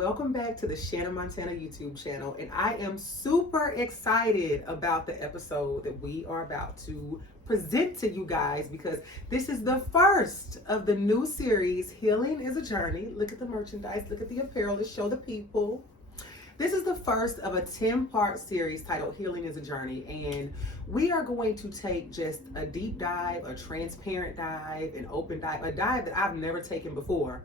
welcome back to the Shannon Montana YouTube channel. And I am super excited about the episode that we are about to present to you guys because this is the first of the new series, Healing is a Journey. Look at the merchandise, look at the apparel, let's show the people. This is the first of a 10-part series titled Healing is a Journey, and we are going to take just a deep dive, a transparent dive, an open dive, a dive that I've never taken before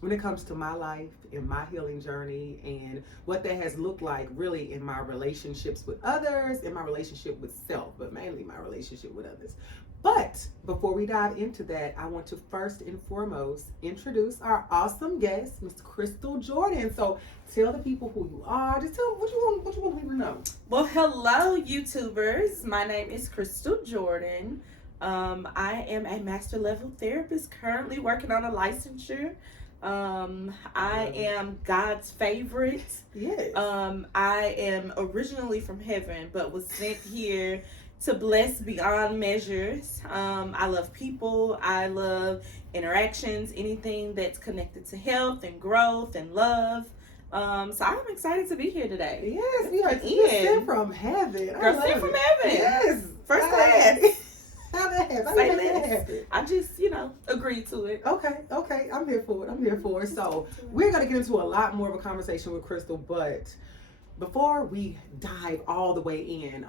when it comes to my life and my healing journey and what that has looked like really in my relationships with others, in my relationship with self, but mainly my relationship with others. But before we dive into that, I want to first and foremost introduce our awesome guest, Miss Krystal Jordan. So tell the people who you are. Just tell them what you want people to know. Well, hello, YouTubers. My name is Krystal Jordan. I am a master level therapist currently working on a licensure. I am God's favorite. Yes. I am originally from heaven, but was sent here to bless beyond measures. I love people. I love interactions, anything that's connected to health and growth and love. So I'm excited to be here today. Yes, you are sent from heaven. Girl, sent from heaven. Yes. First class. How that happen? I just, agreed to it. Okay. I'm here for it. So we're gonna get into a lot more of a conversation with Krystal, but before we dive all the way in,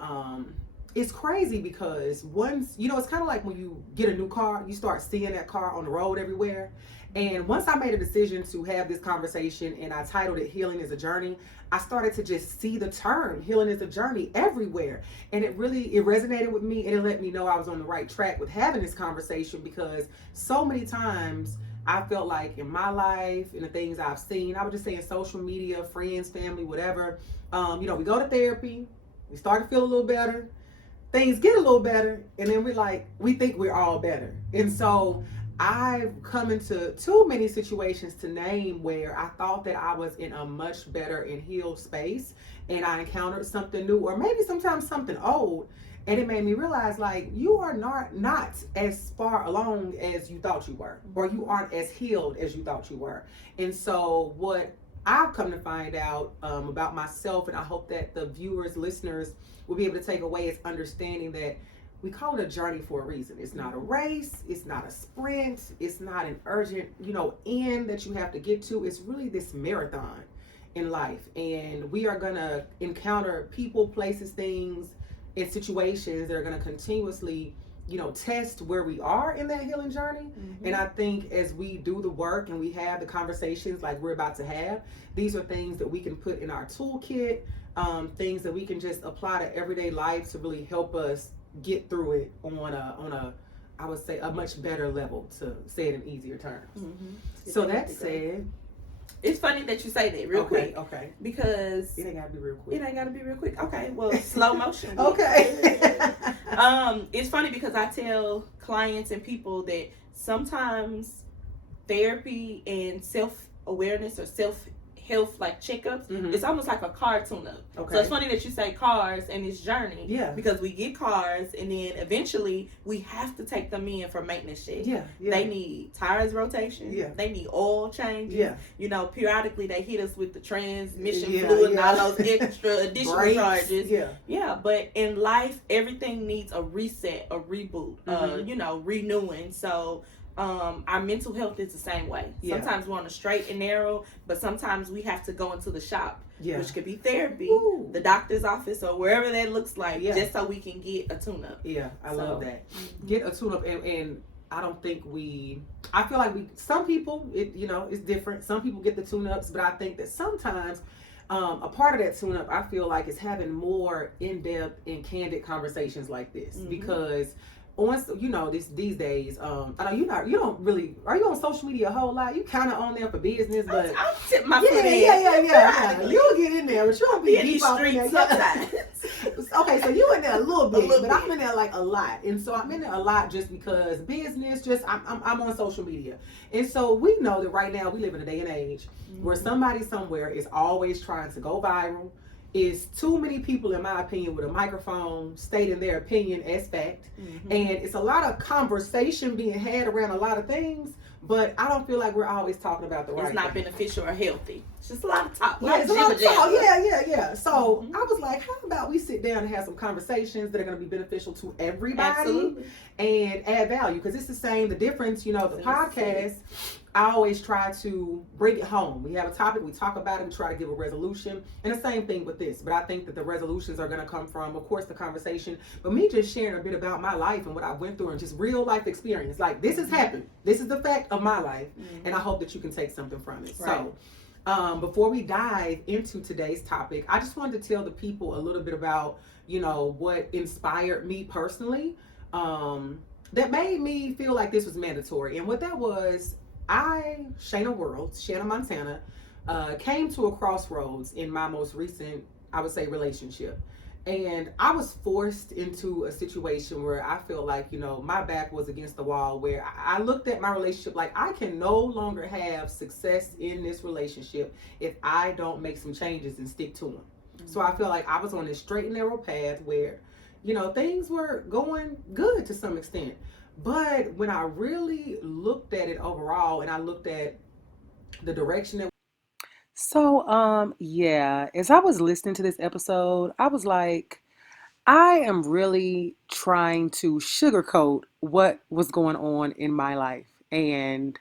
it's crazy because once, it's kind of like when you get a new car, you start seeing that car on the road everywhere. And once I made a decision to have this conversation and I titled it Healing is a Journey, I started to just see the term Healing is a Journey everywhere. And it resonated with me, and it let me know I was on the right track with having this conversation, because so many times I felt like in my life and the things I've seen, I was just saying social media, friends, family, whatever, we go to therapy, we start to feel a little better, things get a little better, and then we think we're all better. And so I've come into too many situations to name where I thought that I was in a much better and healed space, and I encountered something new, or maybe sometimes something old, and it made me realize you are not as far along as you thought you were, or you aren't as healed as you thought you were. And so what I've come to find out about myself, and I hope that the viewers, listeners will be able to take away, is understanding that we call it a journey for a reason. It's not a race. It's not a sprint. It's not an urgent, end that you have to get to. It's really this marathon in life. And we are going to encounter people, places, things, and situations that are going to continuously, test where we are in that healing journey. Mm-hmm. And I think as we do the work and we have the conversations like we're about to have, these are things that we can put in our toolkit, things that we can just apply to everyday life to really help us get through it on a I would say a much better level, to say it in easier terms. Mm-hmm. So that said, it's funny that you say that real quick. Okay. Because it ain't gotta be real quick. Okay. Well, slow motion. Okay. It's funny because I tell clients and people that sometimes therapy and self-awareness or self-health checkups, mm-hmm. It's almost like a car tune-up. Okay. So it's funny that you say cars and this journey. Yeah. Because we get cars and then eventually we have to take them in for maintenance checks. Yeah. They need tires rotation. Yeah. They need oil changes. Yeah. Periodically they hit us with the transmission fluid and all those extra additional charges. Yeah. Yeah. But in life, everything needs a reset, a reboot, mm-hmm. Renewing. So our mental health is the same way. Yeah. Sometimes we're on a straight and narrow, but sometimes we have to go into the shop, which could be therapy, the doctor's office, or wherever that looks like, just so we can get a tune-up. Yeah, I love that. Mm-hmm. Get a tune-up, and I don't think I feel like some people, it's different. Some people get the tune-ups, but I think that sometimes a part of that tune-up, I feel like, is having more in-depth and candid conversations like this, mm-hmm. because these days, I know you don't really, are you on social media a whole lot? You kind of on there for business, but I'll tip my foot in. Yeah. You'll get in there, but you don't be deep off in there sometimes. Okay, so you in there a little bit, but I'm in there a lot, and so I'm in there a lot just because business. I'm on social media, and so we know that right now we live in a day and age, mm-hmm. where somebody somewhere is always trying to go viral. Is too many people, in my opinion, with a microphone stating their opinion as fact. Mm-hmm. And it's a lot of conversation being had around a lot of things, but I don't feel like we're always talking about the right It's not thing. beneficial or healthy. It's just a lot of talk. Yeah, it's a lot of talk. Yeah. So Mhm. I was like, how about we sit down and have some conversations that are going to be beneficial to everybody Absolutely. and add value? Because it's the same. The difference, the Yes. podcast, I always try to bring it home. We have a topic, we talk about it, we try to give a resolution. And the same thing with this. But I think that the resolutions are going to come from, of course, the conversation, but me just sharing a bit about my life and what I went through and just real life experience. Like, this has happened. This is the fact of my life. And I hope that you can take something from it. Right. So, before we dive into today's topic, I just wanted to tell the people a little bit about, what inspired me personally, that made me feel like this was mandatory. And what that was, Shanna Montana, came to a crossroads in my most recent, I would say, relationship. And I was forced into a situation where I felt like, my back was against the wall, where I looked at my relationship like I can no longer have success in this relationship if I don't make some changes and stick to them. Mm-hmm. So I feel like I was on this straight and narrow path where, things were going good to some extent. But when I really looked at it overall and I looked at the direction that as I was listening to this episode, I was like, I am really trying to sugarcoat what was going on in my life. And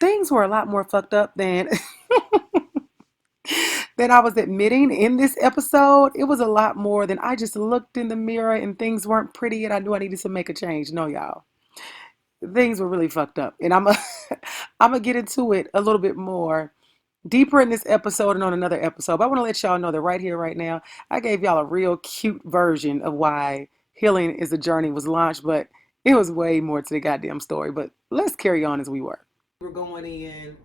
things were a lot more fucked up than than I was admitting in this episode. It was a lot more than I just looked in the mirror and things weren't pretty and I knew I needed to make a change. No, y'all. Things were really fucked up. And I'm gonna get into it a little bit more deeper in this episode and on another episode. But I want to let y'all know that right here, right now, I gave y'all a real cute version of why Healing is a Journey was launched, but it was way more to the goddamn story. But let's carry on as we were. We're going in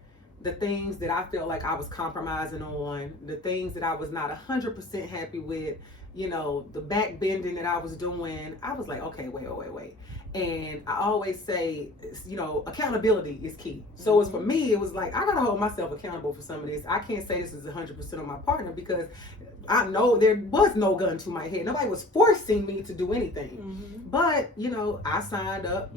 the things that I felt like I was compromising on, the things that I was not 100% happy with, the back bending that I was doing. I was like, okay, wait. And I always say, accountability is key. So it's for me, it was like, I gotta hold myself accountable for some of this. I can't say this is 100% on my partner because I know there was no gun to my head. Nobody was forcing me to do anything. Mm-hmm. But, I signed up,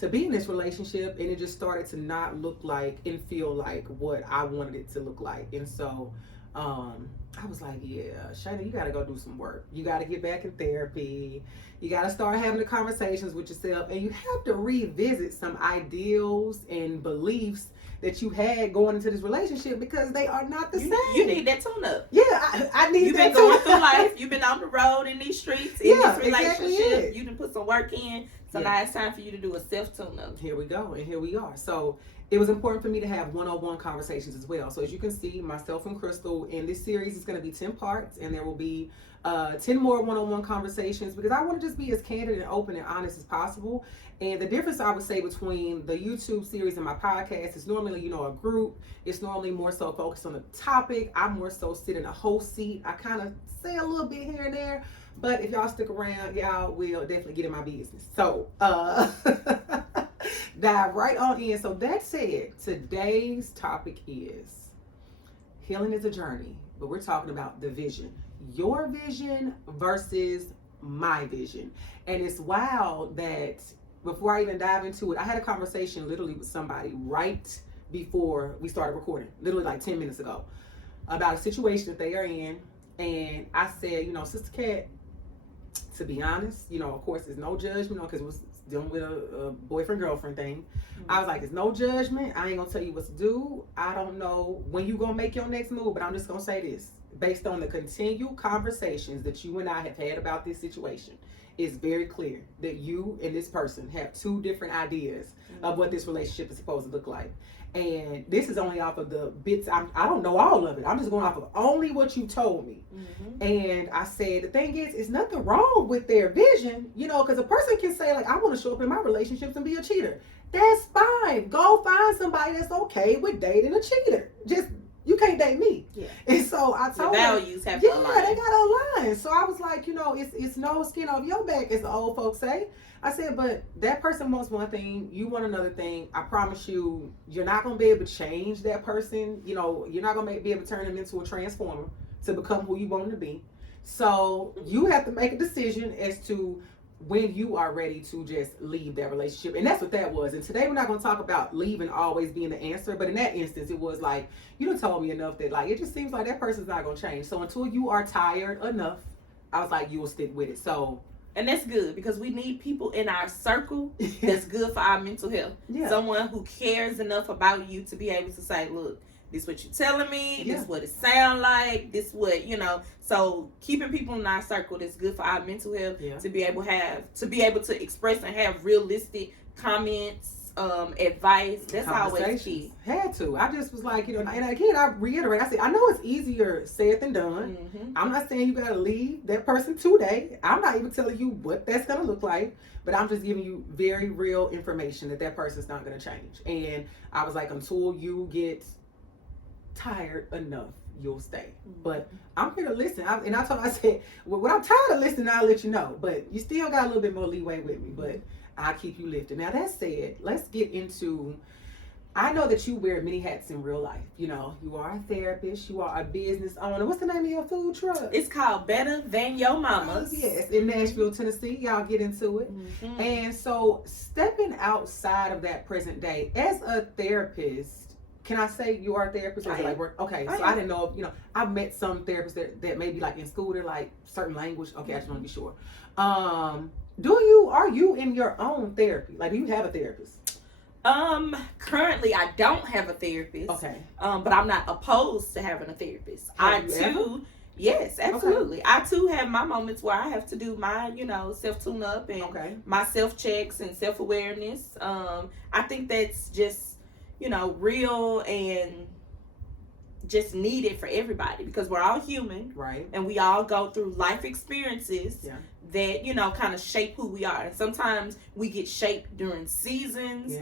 to be in this relationship, and it just started to not look like and feel like what I wanted it to look like. And so I was like, yeah, Shayna, you got to go do some work. You got to get back in therapy. You got to start having the conversations with yourself, and you have to revisit some ideals and beliefs that you had going into this relationship because they are not the same. You need that tune up. Yeah, I need You've that been going through life. You've been on the road in these streets, in this relationship. Exactly. You done put some work in. So now it's time for you to do a self tune up. Here we go, and here we are. So it was important for me to have one-on-one conversations as well. So as you can see, myself and Krystal in this series is going to be 10 parts, and there will be 10 more one-on-one conversations because I want to just be as candid and open and honest as possible. And the difference I would say between the YouTube series and my podcast is normally, a group. It's normally more so focused on the topic. I more so sit in a host seat. I kind of say a little bit here and there. But if y'all stick around, y'all will definitely get in my business. So, dive right on in. So that said, today's topic is healing is a journey, but we're talking about the vision. Your vision versus my vision. And it's wild that before I even dive into it, I had a conversation literally with somebody right before we started recording, literally like 10 minutes ago, about a situation that they are in. And I said, Sister Cat, to be honest, of course, there's no judgment, because it was dealing with a boyfriend-girlfriend thing. Mm-hmm. I was like, there's no judgment. I ain't going to tell you what to do. I don't know when you're going to make your next move, but I'm just going to say this. Based on the continued conversations that you and I have had about this situation, it's very clear that you and this person have two different ideas of what this relationship is supposed to look like. And this is only off of the bits. I don't know all of it. I'm just going off of only what you told me. Mm-hmm. And I said, the thing is, it's nothing wrong with their vision, because a person can say, like, I want to show up in my relationships and be a cheater. That's fine. Go find somebody that's okay with dating a cheater. Just, you can't date me. Yeah. And so I told the values have to align. Yeah, they got to align. So I was like, it's no skin off your back, as the old folks say. I said, but that person wants one thing, you want another thing. I promise you, you're not going to be able to change that person. You're not going to be able to turn them into a transformer to become who you want them to be. So you have to make a decision as to when you are ready to just leave that relationship. And that's what that was. And today we're not going to talk about leaving always being the answer, but in that instance it was like, you done told me enough that like it just seems like that person's not going to change. So until you are tired enough, I was like, you will stick with it. So, and that's good, because we need people in our circle that's good for our mental health. Yeah. Someone who cares enough about you to be able to say, look, this what you're telling me, this what it sound like, this what, you know. So keeping people in our circle that's good for our mental health, to be able to express and have realistic comments, advice. That's always key. Had to. I just was like, you know, and again I reiterate, I said, I know it's easier said than done. I'm not saying you gotta leave that person today. I'm not even telling you what that's gonna look like, but I'm just giving you very real information that person's not gonna change. And I was like, until you get tired enough, you'll stay. But I'm here to listen. I said, well, when I'm tired of listening, I'll let you know. But you still got a little bit more leeway with me. But I'll keep you lifted. Now that said, let's get into. I know that you wear many hats in real life. You know, you are a therapist. You are a business owner. What's the name of your food truck? It's called Better Than Your Mama's. Yes, in Nashville, Tennessee. Y'all get into it. And so, stepping outside of that present day as a therapist. Can I say you are a therapist? Or is it like work? Okay, so I didn't know if, you know, I've met some therapists that maybe like in school, they're like certain language. Okay, I just want to be sure. Are you in your own therapy? Like, do you have a therapist? Currently I don't have a therapist. Okay. But I'm not opposed to having a therapist. Yes, absolutely. Okay. I too have my moments where I have to do my, you know, self-tune up and my self-checks and self-awareness. I think that's just, you know, real and just needed for everybody, because we're all human, right? And we all go through life experiences that, you know, kind of shape who we are. And sometimes we get shaped during seasons.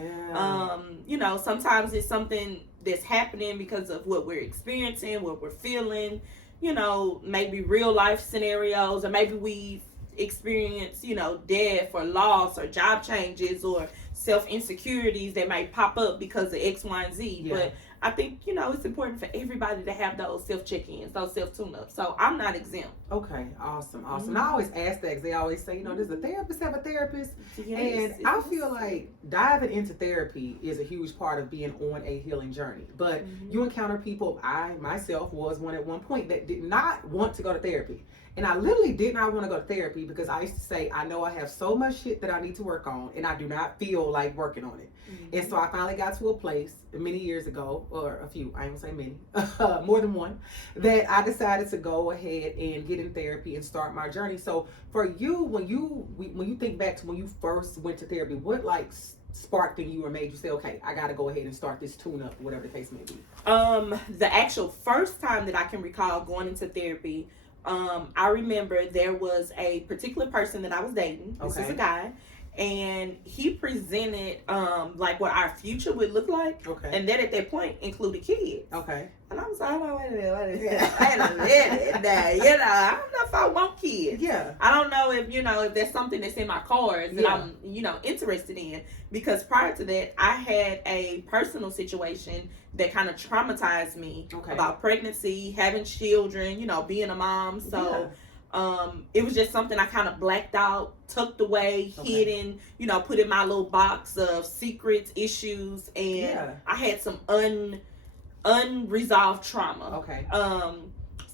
You know, sometimes it's something that's happening because of what we're experiencing, what we're feeling, you know, maybe real life scenarios, or maybe we've experienced, you know, death or loss or job changes or self-insecurities that might pop up because of X, Y, and Z. But I think, you know, it's important for everybody to have those self-check-ins, those self-tune-ups. So I'm not exempt. Okay, awesome. And I always ask that because they always say, you know, does a therapist have a therapist? And I feel like diving into therapy is a huge part of being on a healing journey. But you encounter people, I myself was one at one point that did not want to go to therapy. And I literally did not want to go to therapy because I used to say, I know I have so much shit that I need to work on, and I do not feel like working on it. And so I finally got to a place many years ago, or a few, I ain't gonna say many, more than one, that I decided to go ahead and get in therapy and start my journey. So for you, when you think back to when you first went to therapy, what like sparked in you or made you say, okay, I gotta go ahead and start this tune up, whatever the case may be? The actual first time that I can recall going into therapy, I remember there was a particular person that I was dating. This is a guy. And he presented like what our future would look like. And that at that point included kids. And I was like, oh, wait a minute. You know, I don't know if I want kids. I don't know if, you know, if that's something that's in my cards that I'm, you know, interested in. Because prior to that, I had a personal situation that kind of traumatized me about pregnancy, having children, you know, being a mom. So it was just something I kind of blacked out, tucked away, hidden, you know, put in my little box of secrets, issues, and I had some unresolved trauma.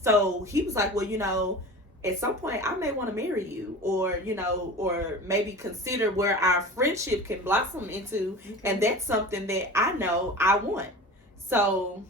So he was like, well, you know, at some point I may want to marry you, or, you know, or maybe consider where our friendship can blossom into, and that's something that I know I want. So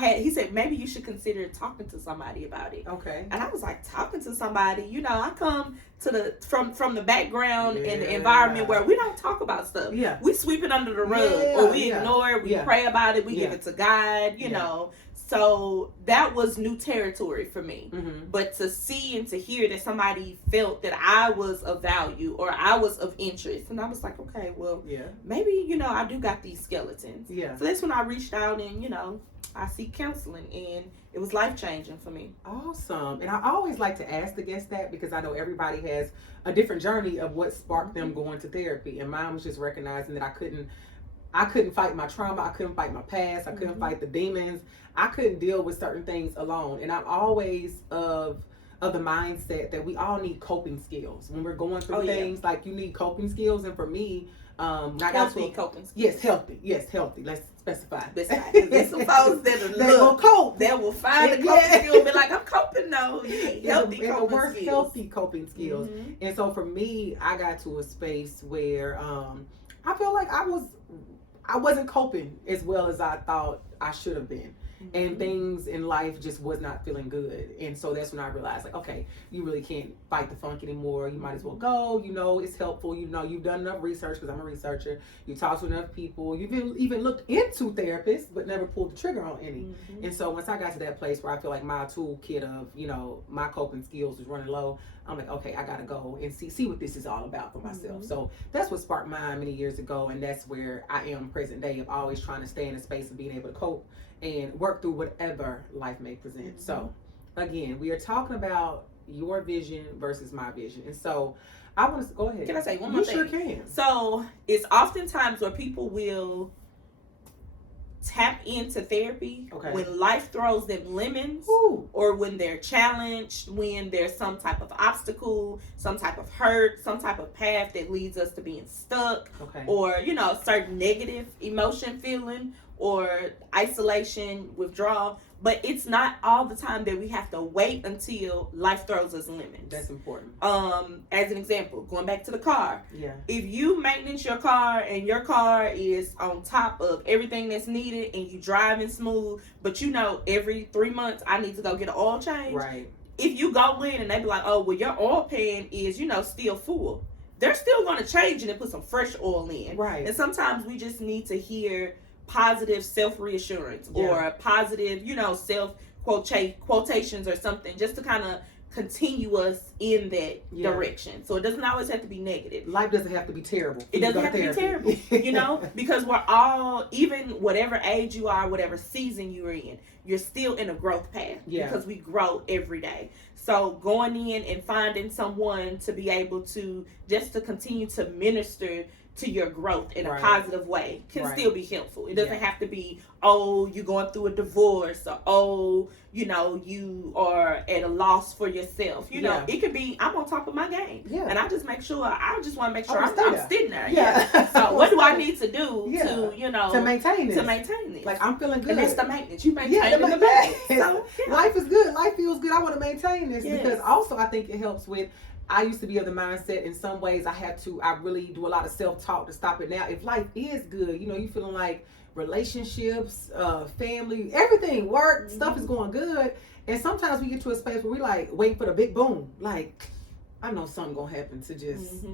he said, maybe you should consider talking to somebody about it. And I was like, talking to somebody, you know, I come to from the background and the environment where we don't talk about stuff. We sweep it under the rug, or we ignore it, we pray about it, we give it to God, you know. So that was new territory for me. But to see and to hear that somebody felt that I was of value or I was of interest, and I was like, okay, well, maybe, you know, I do got these skeletons. So that's when I reached out and, you know, I seek counseling, and it was life-changing for me. Awesome. And I always like to ask the guests that, because I know everybody has a different journey of what sparked them going to therapy. And mine was just recognizing that I couldn't fight my trauma. I couldn't fight my past. I couldn't fight the demons. I couldn't deal with certain things alone. And I'm always of of the mindset that we all need coping skills when we're going through yeah. things. Like, you need coping skills, and for me, healthy coping skills. Yes, healthy. Let's specify. There's some folks that will cope. They will find the coping skill and be like, I'm coping. No, you need healthy coping skills. Healthy coping skills. Mm-hmm. And so for me, I got to a space where I feel like I wasn't coping as well as I thought I should have been. Mm-hmm. And things in life just was not feeling good. And so that's when I realized, like, okay, you really can't fight the funk anymore. You might as well go. It's helpful. You've done enough research, because I'm a researcher. You talked to enough people. You've even looked into therapists, but never pulled the trigger on any. Mm-hmm. And so once I got to that place where I feel like my toolkit of, my coping skills was running low, I'm like, okay, I gotta go and see what this is all about for myself. Mm-hmm. So that's what sparked mine many years ago, and that's where I am present day, of always trying to stay in a space of being able to cope and work through whatever life may present. Mm-hmm. So again, we are talking about your vision versus my vision. And so I want to go ahead. Can I say one more thing? You sure can. So it's oftentimes where people will tap into therapy when life throws them lemons. Ooh. Or when they're challenged, when there's some type of obstacle, some type of hurt, some type of path that leads us to being stuck, or certain negative emotion feeling, or isolation, withdrawal. But it's not all the time that we have to wait until life throws us lemons. That's important. As an example, going back to the car. Yeah. If you maintenance your car and your car is on top of everything that's needed and you driving smooth, but every 3 months I need to go get an oil change. Right. If you go in and they be like, oh, well, your oil pan is, still full, they're still going to change it and put some fresh oil in. Right. And sometimes we just need to hear positive self-reassurance or positive, self quotations or something, just to kind of continue us in that direction. So it doesn't always have to be negative. Life doesn't have to be terrible. It doesn't have to be terrible, because we're all, even whatever age you are, whatever season you're in, you're still in a growth path because we grow every day. So going in and finding someone to be able to just to continue to minister to your growth in a positive way can still be helpful. It doesn't have to be, oh, you're going through a divorce, or oh, you are at a loss for yourself. It could be, I'm on top of my game, and I just want to make sure I'm sitting there. So what do I need to do to maintain this? Like, I'm feeling good. And that's the maintenance. You maintain the maintenance. So, life is good. Life feels good. I want to maintain this because also I think it helps with. I used to be of the mindset, in some ways I really do a lot of self-talk to stop it now. If life is good, you feeling like relationships, family, everything, work, stuff is going good. And sometimes we get to a space where we like wait for the big boom. Like, I know something gonna happen to just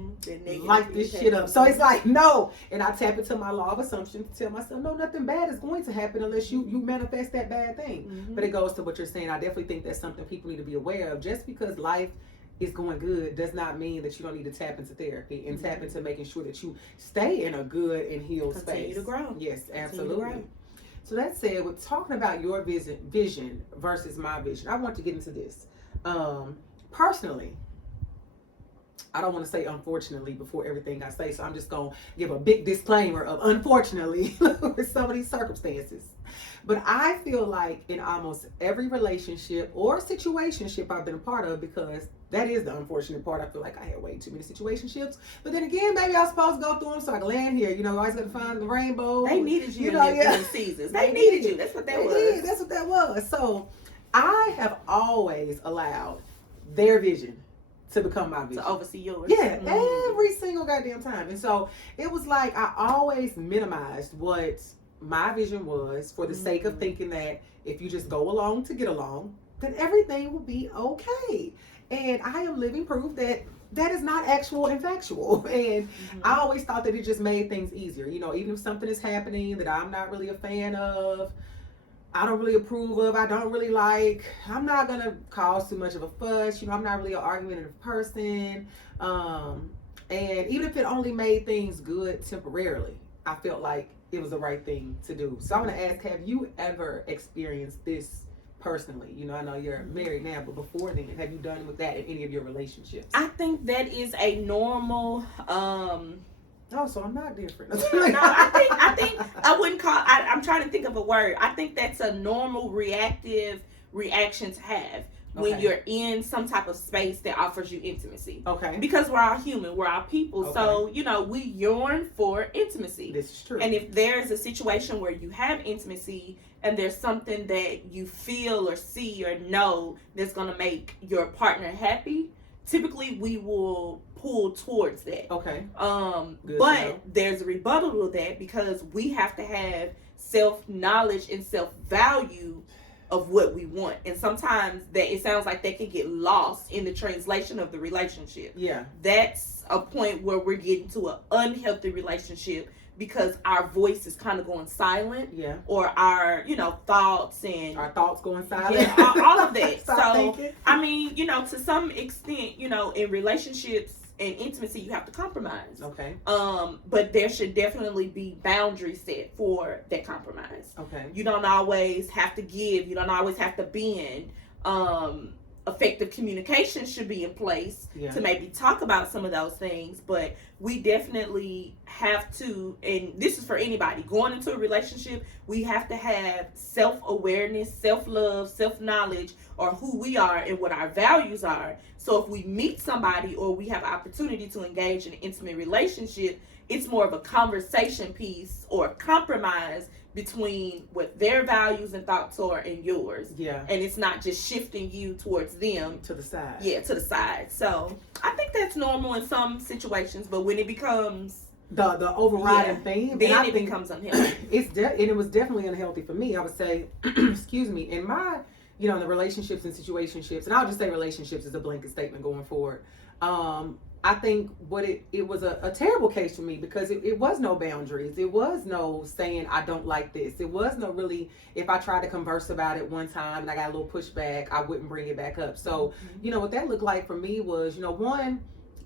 light this shit up. So it's like, no. And I tap into my law of assumption to tell myself, no, nothing bad is going to happen unless you manifest that bad thing. But it goes to what you're saying. I definitely think that's something people need to be aware of. Just because life is going good does not mean that you don't need to tap into therapy and tap into making sure that you stay in a good and healed space. Continue to grow. Yes, absolutely. So that said, we're talking about your vision versus my vision. I want to get into this. Personally, I don't want to say unfortunately before everything I say, so I'm just going to give a big disclaimer of unfortunately with some of these circumstances. But I feel like in almost every relationship or situationship I've been a part of, because that is the unfortunate part. I feel like I had way too many situationships. But then again, maybe I was supposed to go through them so I can land here. I always got to find the rainbow. They needed you in seasons. They needed you. That's what that was. That's what that was. So I have always allowed their vision to become my vision. To oversee yours. Yeah, every single goddamn time. And so it was like I always minimized what my vision was for the sake of thinking that if you just go along to get along, then everything will be okay. And I am living proof that that is not actual and factual. And I always thought that it just made things easier. Even if something is happening that I'm not really a fan of, I don't really approve of, I don't really like, I'm not going to cause too much of a fuss. I'm not really an argumentative person. And even if it only made things good temporarily, I felt like it was the right thing to do. So I want to ask, have you ever experienced this personally? I know you're married now, but before then, have you done with that in any of your relationships? I think that is a normal so I'm not different. No, I think I wouldn't call. I'm trying to think of a word. I think that's a normal reactive reaction to have when you're in some type of space that offers you intimacy. Okay. Because we're all human, we're all people. Okay. So, you know, we yearn for intimacy. This is true. And if there's a situation where you have intimacy and there's something that you feel or see or know that's going to make your partner happy, typically we will pull towards that. Okay. But there's a rebuttal to that, because we have to have self-knowledge and self-value of what we want, and sometimes that it sounds like that can get lost in the translation of the relationship. Yeah, that's a point where we're getting to an unhealthy relationship, because our voice is kind of going silent. Yeah, or our thoughts going silent. Yeah, all of that. So thinking. I mean, to some extent, in relationships and intimacy, you have to compromise. Okay. But there should definitely be boundaries set for that compromise. Okay. You don't always have to give. You don't always have to bend. Effective communication should be in place to maybe talk about some of those things. But we definitely have to, and this is for anybody going into a relationship, we have to have self-awareness, self-love, self-knowledge, or who we are and what our values are. So if we meet somebody or we have opportunity to engage in an intimate relationship, it's more of a conversation piece or a compromise between what their values and thoughts are and yours. Yeah. And it's not just shifting you towards them. To the side. Yeah, to the side. So I think that's normal in some situations, but when it becomes the overriding theme, then it becomes unhealthy. And it was definitely unhealthy for me. I would say, excuse me, in my, in the relationships and situationships, and I'll just say relationships is a blanket statement going forward. I think it was a terrible case for me, because it was no boundaries. It was no saying I don't like this. It was no really, if I tried to converse about it one time and I got a little pushback, I wouldn't bring it back up. So, what that looked like for me was, one,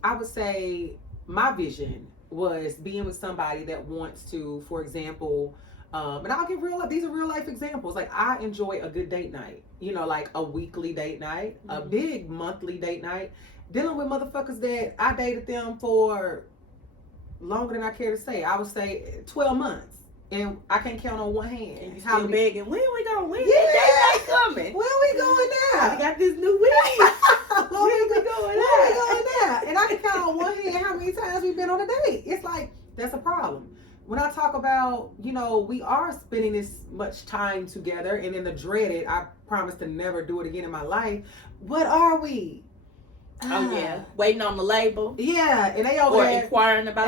I would say my vision was being with somebody that wants to, for example, and I'll give these are real life examples. Like, I enjoy a good date night, like a weekly date night, a big monthly date night. Dealing with motherfuckers that I dated them for longer than I care to say. I would say 12 months. And I can't count on one hand. And you still begging, when we going? When yeah. That day coming? Where we going now? I got this new wig. Where we going now? And I can count on one hand how many times we've been on a date. It's like, that's a problem. When I talk about, we are spending this much time together, and then the dreaded, I promise to never do it again in my life. What are we? Oh yeah, waiting on the label. Yeah, and they over there inquiring about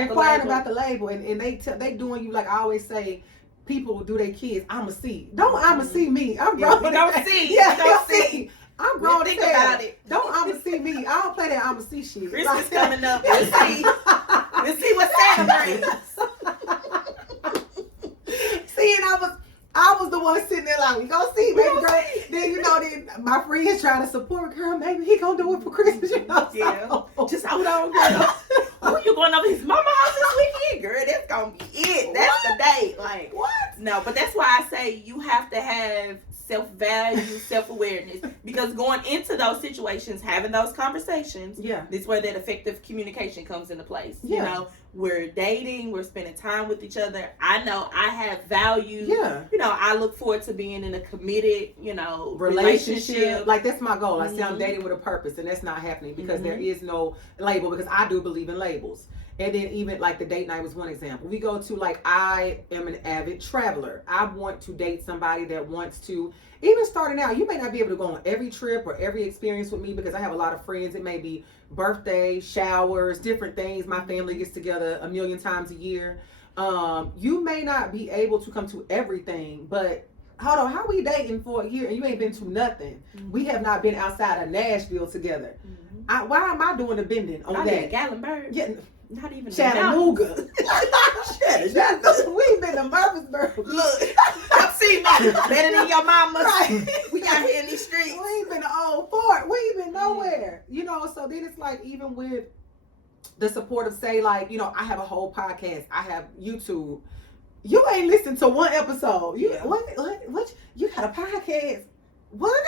the label, and they doing you like I always say. People do their kids. I'ma see. Don't I'ma see me. I'm grown. Don't see. Yeah, don't see. I'm grown. Think about it. Don't I'ma see me. I don't play that I'ma see shit. Christmas coming up. We'll see. We'll see what Santa brings. See, and I was the one sitting there like, we gonna see, baby girl. Then then my friends trying to support, girl, maybe he gonna do it for Christmas, Yeah. So. Just hold on, girl. Who you going over his mama house this weekend? Girl, that's gonna be it. That's the date. Like, what? No, but that's why I say you have to have self-value, self-awareness, because going into those situations, having those conversations, this is where that effective communication comes into place. We're dating, we're spending time with each other. I know I have values. I look forward to being in a committed, relationship. Like, that's my goal. I say I'm dating with a purpose, and that's not happening because there is no label, because I do believe in labels. And then even like the date night was one example. We go to, like, I am an avid traveler. I want to date somebody that wants to, even starting out, you may not be able to go on every trip or every experience with me, because I have a lot of friends. It may be birthdays, showers, different things. My family gets together 1,000,000 times a year. You may not be able to come to everything, but hold on, how we dating for a year and you ain't been to nothing? We have not been outside of Nashville together. Why am I doing the bending on that? Gatlinburg. Yeah. Not even Chattanooga. Chattanooga. We ain't been to Murfreesboro. Look, come see me. Better than your mama. Right. We out here in these streets. We ain't been to Old Fort. We ain't been nowhere. So then it's like, even with the support of, say, like, I have a whole podcast. I have YouTube. You ain't listened to one episode. What? You got a podcast? What?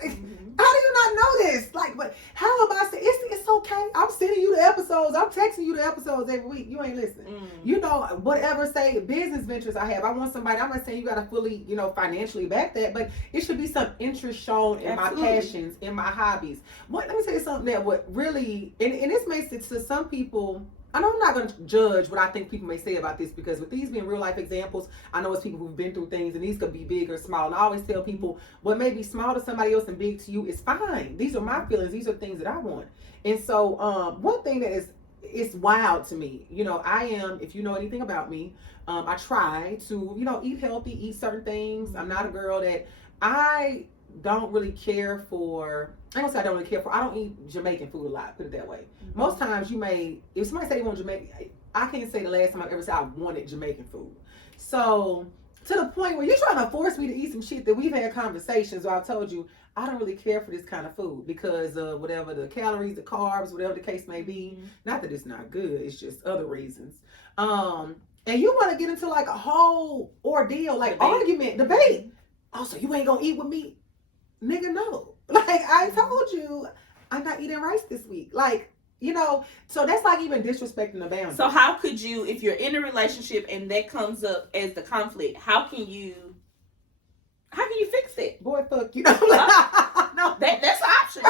How do you not know this? Like, but how am I saying it's okay? I'm sending you the episodes. I'm texting you the episodes every week. You ain't listening. You know, whatever say business ventures I have. I want somebody. I'm not saying you gotta fully, you know, financially back that, but it should be some interest shown in my passions, in my hobbies. Let me tell you something that would really, and this makes it to some people. I know I'm not going to judge what I think people may say about this, because with these being real life examples, I know it's people who've been through things, and these could be big or small. And I always tell people what may be small to somebody else and big to you is fine. These are my feelings. These are things that I want. And so one thing that is wild to me, you know, I am, if you know anything about me, I try to, you know, eat healthy, eat certain things. I'm not a girl that I don't really care for. I don't say I don't really care for. I don't eat Jamaican food a lot, put it that way. Most times if somebody say they want Jamaican, I can't say the last time I've ever said I wanted Jamaican food. So to the point where you're trying to force me to eat some shit that we've had conversations where I've told you I don't really care for this kind of food because of whatever the calories, the carbs, whatever the case may be. Not that it's not good, it's just other reasons. And you want to get into like a whole ordeal, like debate. Oh, so you ain't gonna eat with me? Nigga, no. Like, I told you, I'm not eating rice this week. Like, you know, so that's like even disrespecting the boundaries. So how could you, if you're in a relationship and that comes up as the conflict, how can you fix it? Boy, fuck you. No, that's an option.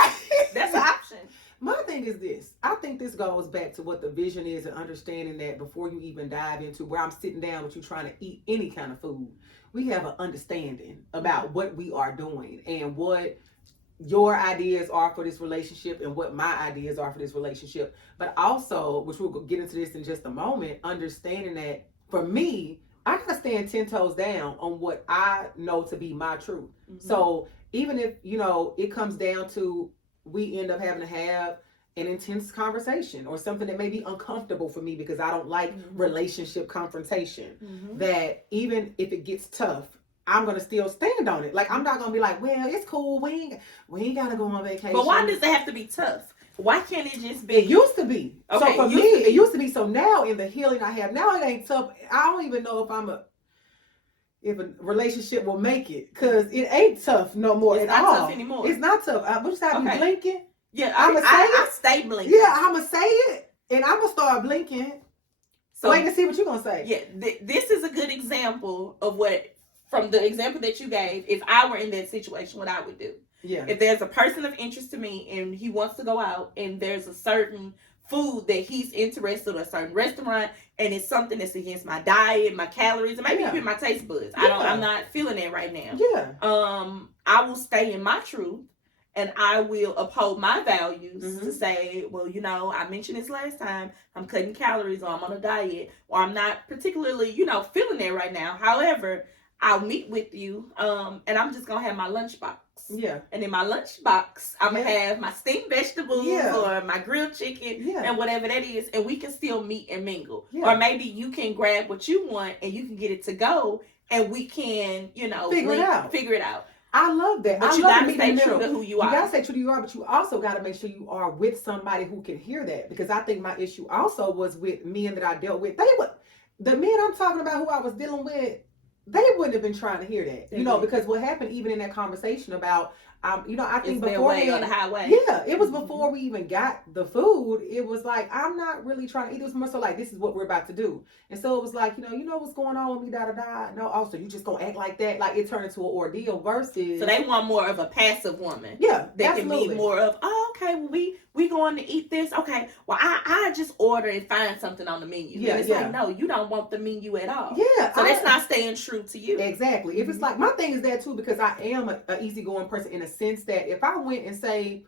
That's an option. My thing is this. I think this goes back to what the vision is and understanding that before you even dive into where I'm sitting down with you trying to eat any kind of food, we have an understanding about what we are doing and what your ideas are for this relationship and what my ideas are for this relationship. But also, which we'll get into this in just a moment, understanding that for me, I gotta stand 10 toes down on what I know to be my truth. So even if, you know, it comes down to we end up having to have an intense conversation or something that may be uncomfortable for me because I don't like relationship confrontation, that even if it gets tough, I'm gonna still stand on it. Like, I'm not gonna be like, well, it's cool. We ain't gotta go on vacation. But why does it have to be tough? Why can't it just be? It used to be. Okay, so for me, it used to be. So now in the healing I have now, it ain't tough. I don't even know if a relationship will make it, because it ain't tough no more it's at not all. Tough anymore. It's not tough. I just have you blinking. Yeah, I stay blinking. Yeah, I'm gonna say it, and I'm gonna start blinking. So wait to see what you're gonna say. Yeah, this is a good example of what. From the example that you gave, if I were in that situation, what I would do. Yeah. If there's a person of interest to me and he wants to go out and there's a certain food that he's interested in, a certain restaurant, and it's something that's against my diet, my calories, and maybe even my taste buds. I'm not feeling it right now. Yeah. I will stay in my truth and I will uphold my values to say, well, you know, I mentioned this last time, I'm cutting calories or I'm on a diet or I'm not particularly, you know, feeling it right now. However, I'll meet with you, and I'm just gonna have my lunchbox. Yeah. And in my lunchbox, I'm gonna have my steamed vegetables or my grilled chicken and whatever that is, and we can still meet and mingle. Or maybe you can grab what you want and you can get it to go, and we can, you know, figure it out. I love that. But you gotta stay true to who you are. You gotta stay true to who you are, but you also gotta make sure you are with somebody who can hear that. Because I think my issue also was with men that I dealt with. The men I'm talking about who I was dealing with, they wouldn't have been trying to hear that, you know, because what happened even in that conversation about, you know, I think before the highway. Yeah, it was before we even got the food. It was like, I'm not really trying to eat. It was more so like, this is what we're about to do. And so it was like, you know what's going on with me, No, also you just gonna act like that. Like it turned into an ordeal versus. So they want more of a passive woman. Yeah, that can be more of, oh, okay, well we going to eat this. Okay, well I just order and find something on the menu. Yeah, and it's like, no, you don't want the menu at all. Yeah, so that's not staying true to you. Exactly. If it's like, my thing is that too, because I am an easygoing person in a sense that if I went and say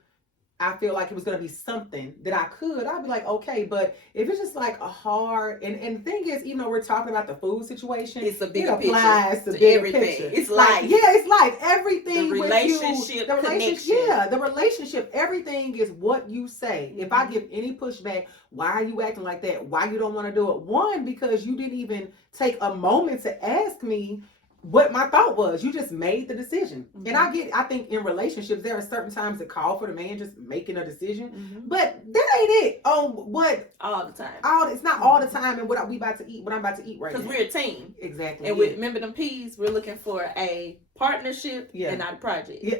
I feel like it was going to be something that I could, I'd be like, okay. But if it's just like a hard, and the thing is, even though we're talking about the food situation, it's a big applies picture to everything. Picture. It's life. It's life. Everything. The relationship, the connection. Yeah, the relationship. Everything is what you say. If I give any pushback, why are you acting like that? Why you don't want to do it? One, because you didn't even take a moment to ask me what my thought was. You just made the decision. And I think in relationships, there are certain times that call for the man just making a decision, but that ain't it on what all the time. It's not all the time and what I'm about to eat right now. Because we're a team. Exactly. And remember them peas, we're looking for a partnership and not a project. Yeah.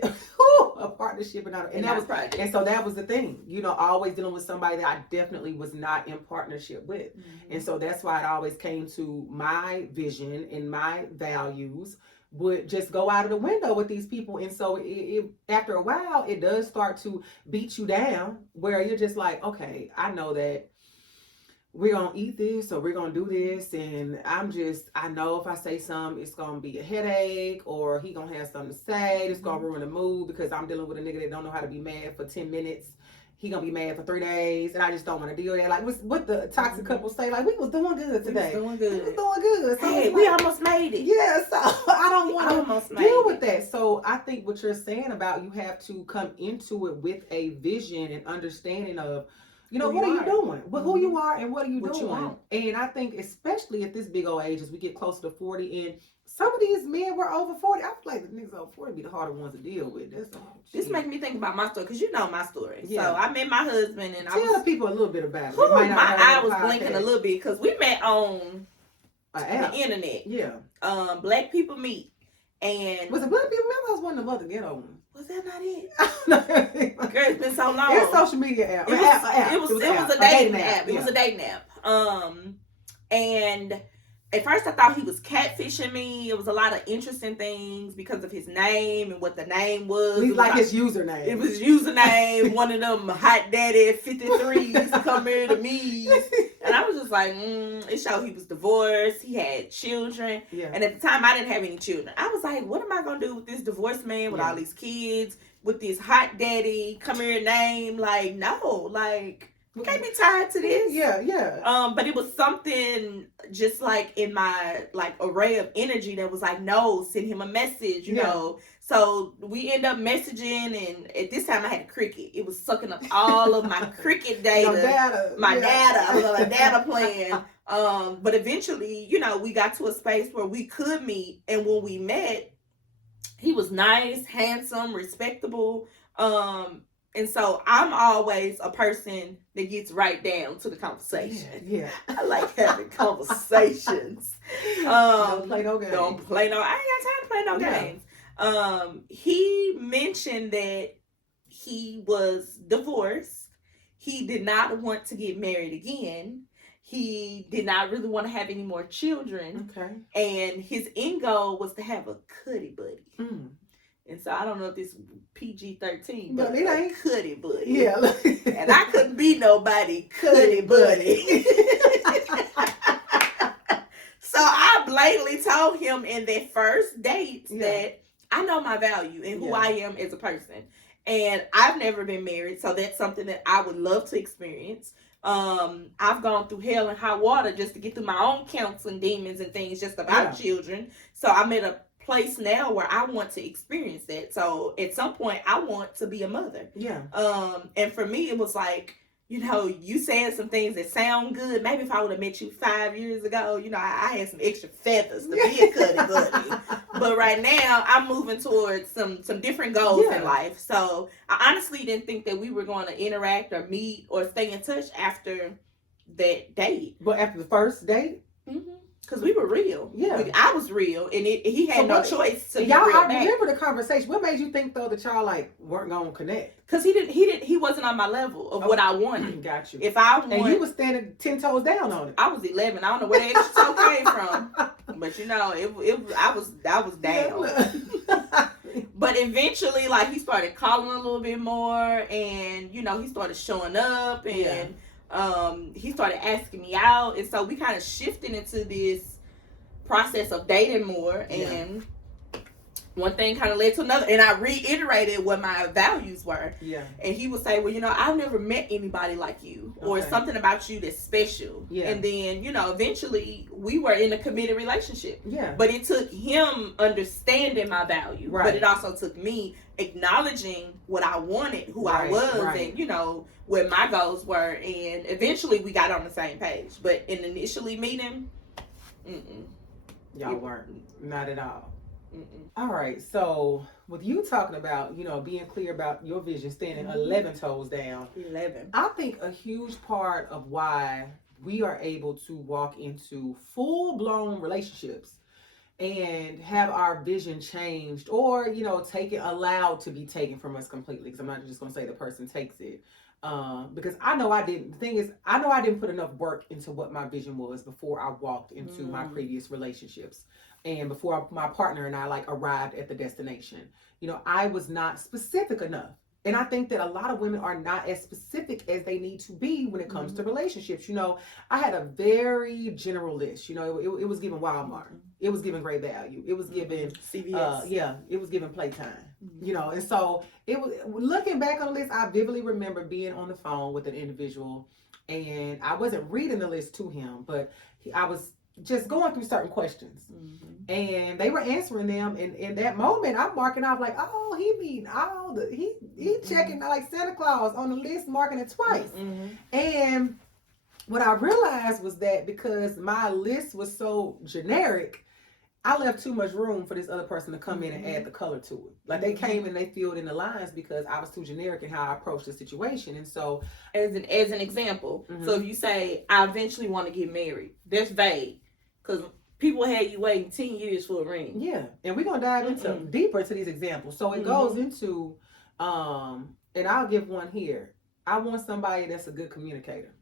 A partnership and not and that was project. And so that was the thing, always dealing with somebody that I definitely was not in partnership with. And so that's why it always came to my vision and my values would just go out of the window with these people. And so it after a while, it does start to beat you down where you're just like, okay, I know that we're going to eat this or we're going to do this. And I know if I say something, it's going to be a headache or he going to have something to say. It's going to ruin the mood because I'm dealing with a nigga that don't know how to be mad for 10 minutes. He going to be mad for 3 days. And I just don't want to deal with that. Like what the toxic couple say, like, we was doing good today. We was doing good. So hey, we almost made it. Yeah, so I don't want to deal with that. So I think what you're saying about you have to come into it with a vision and understanding of, what are you doing? Who you are and what are you doing? And I think especially at this big old age, as we get closer to 40, and some of these men were over 40. I feel like the niggas over 40 be the harder ones to deal with. This makes me think about my story, because you know my story. Yeah. So I met my husband and Tell the people a little bit about it. My eye was blinking a little bit because we met on the internet. Yeah. Black People Meet. And was it Black People Meet? That was one of the other ghetto ones. Was that not it? Girl, it's been so long. It's a social media app. It was a dating app. It was a dating app. And at first I thought he was catfishing me. It was a lot of interesting things because of his name and what the name was. He's like his username. It was his username. One of them hot daddy 53s to come here to me. And I was just like, it showed he was divorced. He had children. Yeah. And at the time, I didn't have any children. I was like, what am I going to do with this divorced man with all these kids, with this hot daddy, come here name? Like, no, like, we can't be tied to this. Yeah. But it was something just like in my like array of energy that was like, no, send him a message, you know. So we end up messaging, and at this time I had a Cricket. It was sucking up all of my Cricket data, my data. I was on a data plan. But eventually, we got to a space where we could meet, and when we met, he was nice, handsome, respectable. And so I'm always a person that gets right down to the conversation. Yeah. I like having conversations. Don't play no games. I ain't got time to play no games. He mentioned that he was divorced. He did not want to get married again. He did not really want to have any more children. Okay. And his end goal was to have a cuddy buddy. Mm. And so I don't know if this PG-13, but it ain't cuddy buddy. Yeah. And I couldn't be nobody cuddy buddy. So I blatantly told him in that first date that I know my value and who I am as a person. And I've never been married, so that's something that I would love to experience. I've gone through hell and high water just to get through my own counseling demons and things just about children. So I'm at a place now where I want to experience that. So at some point I want to be a mother. Yeah. And for me it was like, you said some things that sound good. Maybe if I would have met you 5 years ago, I had some extra feathers to be a cuddy buddy. But right now I'm moving towards some different goals in life. So I honestly didn't think that we were going to interact or meet or stay in touch after that date. But after the first date? Mm-hmm. Because we were real. Yeah. I was real. And he had no choice to be real I back. remember the conversation. What made you think, though, that y'all, weren't going to connect? Because he wasn't on my level of what I wanted. Got you. If I wanted... And you was standing 10 toes down on it. I was 11. I don't know where the extra toe came from. But, I was down. But eventually, he started calling a little bit more. And, he started showing up. And... he started asking me out, and so we kind of shifted into this process of dating more, and one thing kind of led to another, and I reiterated what my values were. And he would say, well, I've never met anybody like you, or something about you that's special. And then eventually we were in a committed relationship. But it took him understanding my value, but it also took me acknowledging what I wanted, who I was, and what my goals were, and eventually we got on the same page. But in initially meeting, y'all weren't, not at all. All right, so with you talking about being clear about your vision, standing 11 toes down, 11, I think a huge part of why we are able to walk into full-blown relationships and have our vision changed, or allowed to be taken from us completely, because I'm not just going to say the person takes it, because I know I didn't. The thing is, I know I didn't put enough work into what my vision was before I walked into my previous relationships, and before my partner and I like arrived at the destination. I was not specific enough. And I think that a lot of women are not as specific as they need to be when it comes to relationships. I had a very general list. It was given Walmart. It was given Great Value. It was given CVS. It was given Playtime. And so it was. Looking back on the list, I vividly remember being on the phone with an individual, and I wasn't reading the list to him, but I was just going through certain questions, and they were answering them, and in that moment I'm marking off like, oh, he mean all the he checking like Santa Claus on the list, marking it twice. And what I realized was that because my list was so generic, I left too much room for this other person to come in and add the color to it. Like they came and they filled in the lines because I was too generic in how I approached the situation. And so, as an example, so if you say I eventually want to get married, that's vague, because people had you waiting 10 years for a ring. Yeah, and we're gonna dive into deeper into these examples. So it goes into, and I'll give one here. I want somebody that's a good communicator.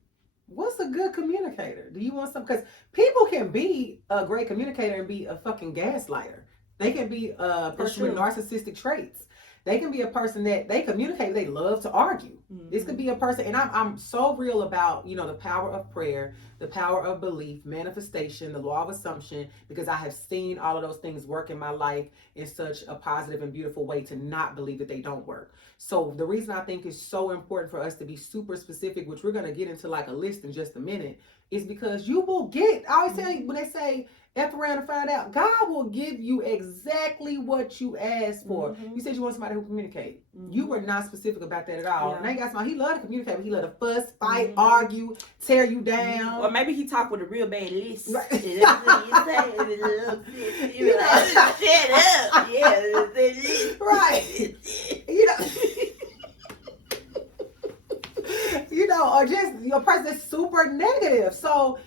What's a good communicator? Do you want some? Because people can be a great communicator and be a fucking gaslighter. They can be a person with narcissistic traits. They can be a person that they communicate. They love to argue. This could be a person, and I'm so real about the power of prayer, the power of belief, manifestation, the law of assumption, because I have seen all of those things work in my life in such a positive and beautiful way to not believe that they don't work. So the reason I think it's so important for us to be super specific, which we're gonna get into like a list in just a minute, is because you will get. I always tell you when they say F around and find out, God will give you exactly what you asked for. You said you want somebody who communicate. You were not specific about that at all. Now you got somebody, he loved to communicate, but he loved to fuss, fight, argue, tear you down. Or maybe he talked with a real bad list. Right. Shut up. Yeah. Right. Or just your person is super negative. So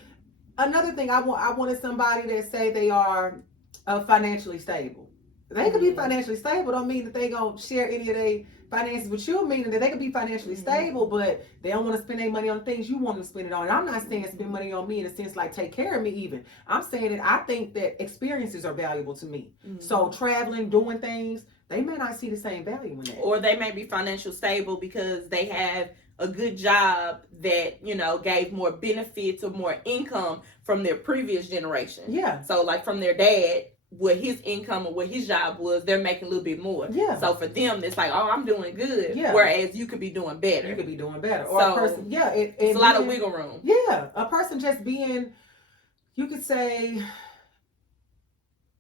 another thing, I wanted somebody that say they are financially stable. They could be financially stable, don't mean that they gonna share any of their finances with you, meaning that they could be financially stable, but they don't want to spend their money on things you want them to spend it on. And I'm not saying spend money on me in a sense like take care of me even. I'm saying that I think that experiences are valuable to me. So traveling, doing things, they may not see the same value in that. Or they may be financially stable because they have a good job that gave more benefits or more income from their previous generation. Yeah. So like from their dad, what his income or what his job was, they're making a little bit more. Yeah. So for them, it's like, oh, I'm doing good. Yeah. Whereas you could be doing better. You could be doing better. Or so, a person, it's a lot of wiggle room. Yeah. A person just being, you could say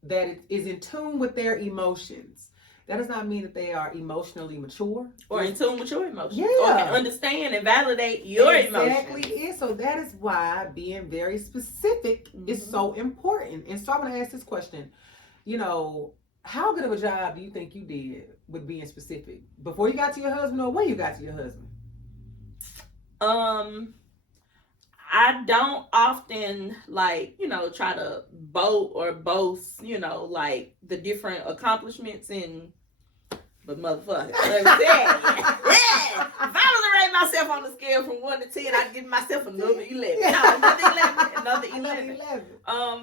that it is in tune with their emotions. That does not mean that they are emotionally mature. Or in tune with your emotions. Yeah. Or can understand and validate your emotions. Exactly. So that is why being very specific is so important. And so I'm going to ask this question. How good of a job do you think you did with being specific? Before you got to your husband or when you got to your husband? I don't often try to boast, like the different accomplishments but motherfucker. If I was to rate myself on the scale from 1 to 10, I'd give myself another 11. No, another 11.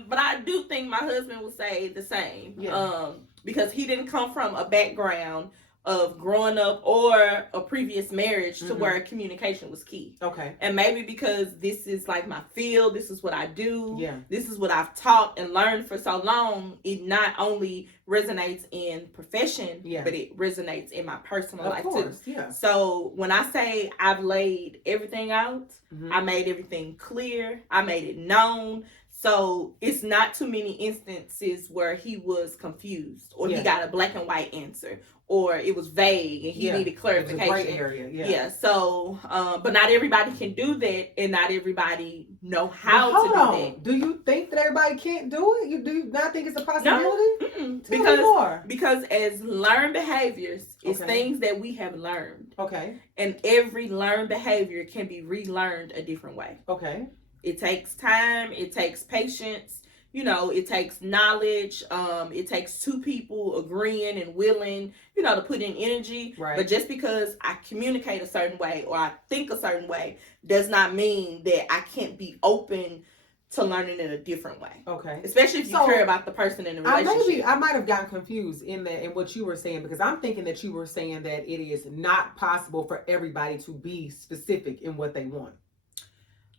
But I do think my husband would say the same. Yeah. Because he didn't come from a background of growing up or a previous marriage to where communication was key. Okay. And maybe because this is like my field, this is what I do, yeah, this is what I've taught and learned for so long, it not only resonates in profession, but it resonates in my personal life too. Yeah. So when I say I've laid everything out, I made everything clear, I made it known. So it's not too many instances where he was confused or he got a black and white answer or it was vague and he needed clarification. It was a gray area. Yeah. So, but not everybody can do that and not everybody know how to do that. Do you think that everybody can't do it? You do not think it's a possibility? No. Because as learned behaviors, it's things that we have learned. Okay. And every learned behavior can be relearned a different way. Okay. It takes time. It takes patience. You know, it takes knowledge. It takes two people agreeing and willing, you know, to put in energy. Right. But just because I communicate a certain way or I think a certain way does not mean that I can't be open to learning in a different way. Okay. Especially if you care about the person in the relationship. I might have gotten confused in what you were saying, because I'm thinking that you were saying that it is not possible for everybody to be specific in what they want.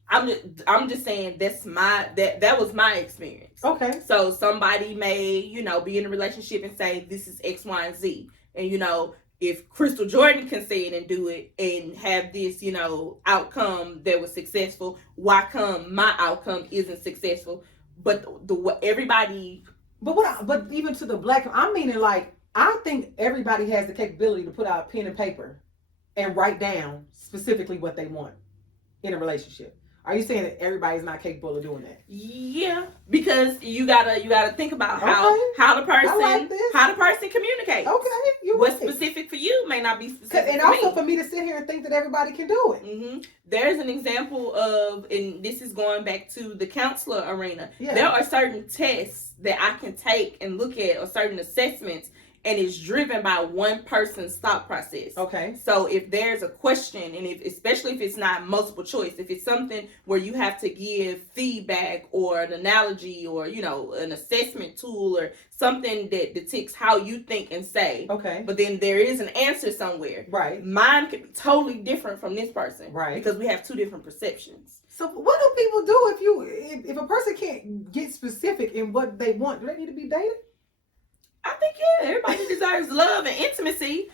I'm just saying that was my experience. Okay. So somebody may, you know, be in a relationship and say this is X, Y, and Z. And you know, if Krystal Jordan can say it and do it and have this, you know, outcome that was successful, why come my outcome isn't successful? But everybody. But even to the black, I'm meaning like, I think everybody has the capability to put out pen and paper and write down specifically what they want in a relationship. Are you saying that everybody's not capable of doing that? Yeah, because you gotta think about how the person communicates. Okay, what's specific for you may not be specific. And also for me to sit here and think that everybody can do it. Mm-hmm. There's an example of, and this is going back to the counselor arena. Yeah. There are certain tests that I can take and look at, or certain assessments, and it's driven by one person's thought process. Okay. So if there's a question, and especially if it's not multiple choice, if it's something where you have to give feedback or an analogy or, you know, an assessment tool or something that depicts how you think and say. Okay. But then there is an answer somewhere. Right. Mine could be totally different from this person. Right. Because we have two different perceptions. So what do people do if a person can't get specific in what they want? Do they need to be dated? I think, yeah, everybody deserves love and intimacy.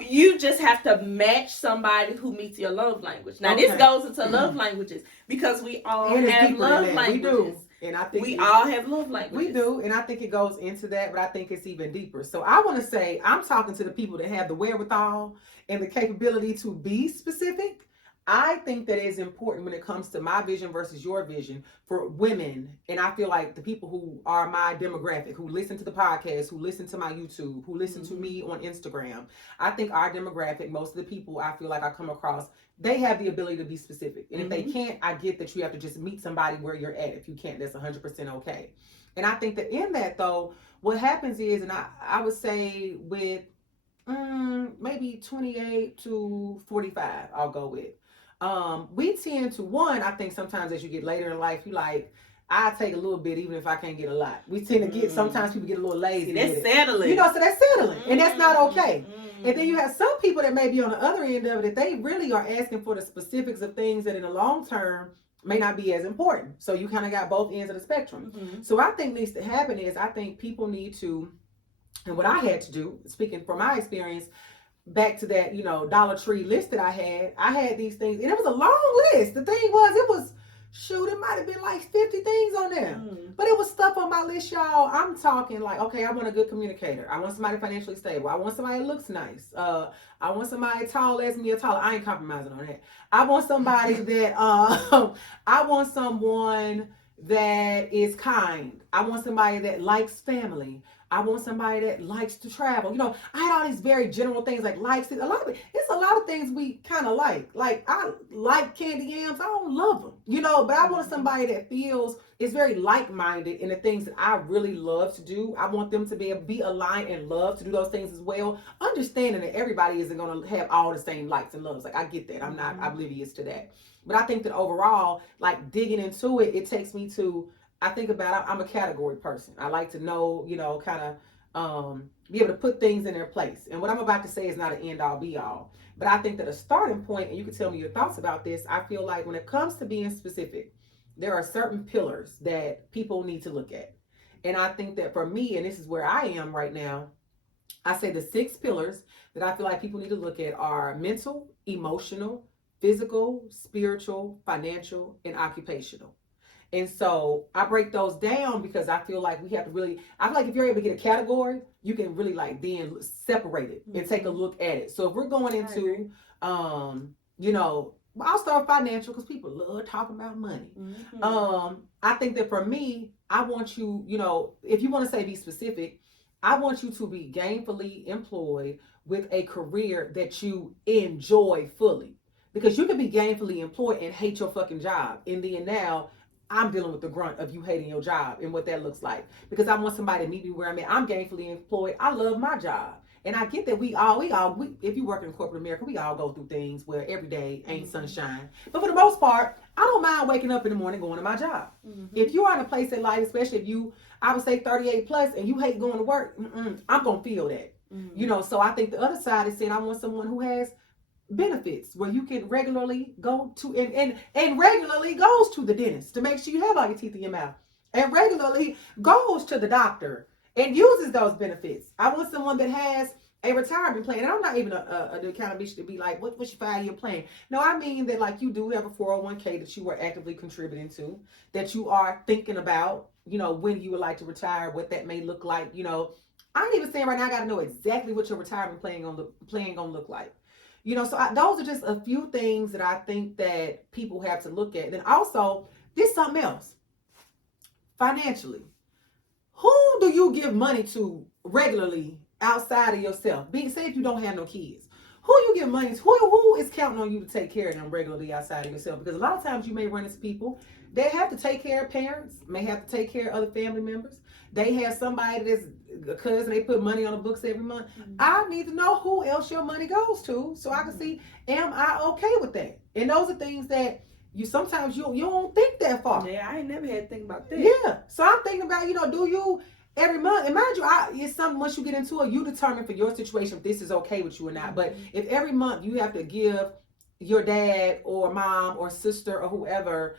You just have to match somebody who meets your love language. Now, this goes into love languages, because we all have love languages. We do. And I think we all have love languages. We do. And I think it goes into that, but I think it's even deeper. So I want to say, I'm talking to the people that have the wherewithal and the capability to be specific. I think that is important when it comes to my vision versus your vision for women. And I feel like the people who are my demographic, who listen to the podcast, who listen to my YouTube, who listen to me on Instagram, I think our demographic, most of the people I feel like I come across, they have the ability to be specific. And if they can't, I get that you have to just meet somebody where you're at. If you can't, that's 100% okay. And I think that in that, though, what happens is, and I would say with maybe 28 to 45, I'll go with. We tend to, I think sometimes as you get later in life, you like, I take a little bit even if I can't get a lot. We tend to get, sometimes people get a little lazy. See, that's settling. You know, so that's settling. And that's not okay. And then you have some people that may be on the other end of it, that they really are asking for the specifics of things that in the long term may not be as important. So you kind of got both ends of the spectrum. So I think needs to happen is, I think people need to, and what I had to do, speaking from my experience, back to that, you know, Dollar Tree list that I had these things, and it was a long list. The thing was, it might have been like 50 things on there. But it was stuff on my list, y'all. I'm talking like, okay, I want a good communicator. I want somebody financially stable. I want somebody that looks nice. I want somebody tall as me or taller. I ain't compromising on that. I want somebody that, I want someone that is kind. I want somebody that likes family. I want somebody that likes to travel. You know, I had all these very general things like likes. It's a lot of things we kind of like. Like, I like candy yams. I don't love them, you know, but I want somebody that feels is very like-minded in the things that I really love to do. I want them to be aligned and love to do those things as well. Understanding that everybody isn't going to have all the same likes and loves. Like, I get that. I'm not oblivious to that. But I think that overall, like, digging into it, it takes me to, I think about, I'm a category person. I like to know, you know, kind of be able to put things in their place. And what I'm about to say is not an end all be all. But I think that a starting point, and you can tell me your thoughts about this, I feel like when it comes to being specific, there are certain pillars that people need to look at. And I think that for me, and this is where I am right now, I say the 6 pillars that I feel like people need to look at are mental, emotional, physical, spiritual, financial, and occupational. And so I break those down because I feel like we have to really, I feel like if you're able to get a category, you can really like then separate it and take a look at it. So if we're going into, you know, I'll start financial because people love talking about money. I think that for me, I want you, you know, if you want to say be specific, I want you to be gainfully employed with a career that you enjoy fully. Because you can be gainfully employed and hate your fucking job. And then now, I'm dealing with the grunt of you hating your job and what that looks like. Because I want somebody to meet me where I'm at. I'm gainfully employed. I love my job. And I get that we if you work in corporate America, we all go through things where every day ain't sunshine. But for the most part, I don't mind waking up in the morning going to my job. If you are in a place in life, especially if you, I would say 38 plus, and you hate going to work, I'm going to feel that. You know, so I think the other side is saying I want someone who has benefits where you can regularly go to and regularly goes to the dentist to make sure you have all your teeth in your mouth, and regularly goes to the doctor and uses those benefits. I want someone that has a retirement plan. And I'm not even the kind of bitch to be like, what's your 5-year plan? No, I mean that like you do have a 401k that you are actively contributing to, that you are thinking about, you know, when you would like to retire, what that may look like. You know, I ain't even saying right now I got to know exactly what your retirement plan gonna look like. You know, so those are just a few things that I think that people have to look at. And also, there's something else. Financially, who do you give money to regularly outside of yourself? Say if you don't have no kids, who you give money to? Who is counting on you to take care of them regularly outside of yourself? Because a lot of times you may run into people that have to take care of parents, may have to take care of other family members. They have somebody that's a cousin, they put money on the books every month. I need to know who else your money goes to so I can see, am I okay with that? And those are things that you sometimes you don't think that far. Yeah, I ain't never had to think about that. Yeah. So I'm thinking about, you know, do you every month, and mind you, it's something once you get into it, you determine for your situation if this is okay with you or not. But if every month you have to give your dad or mom or sister or whoever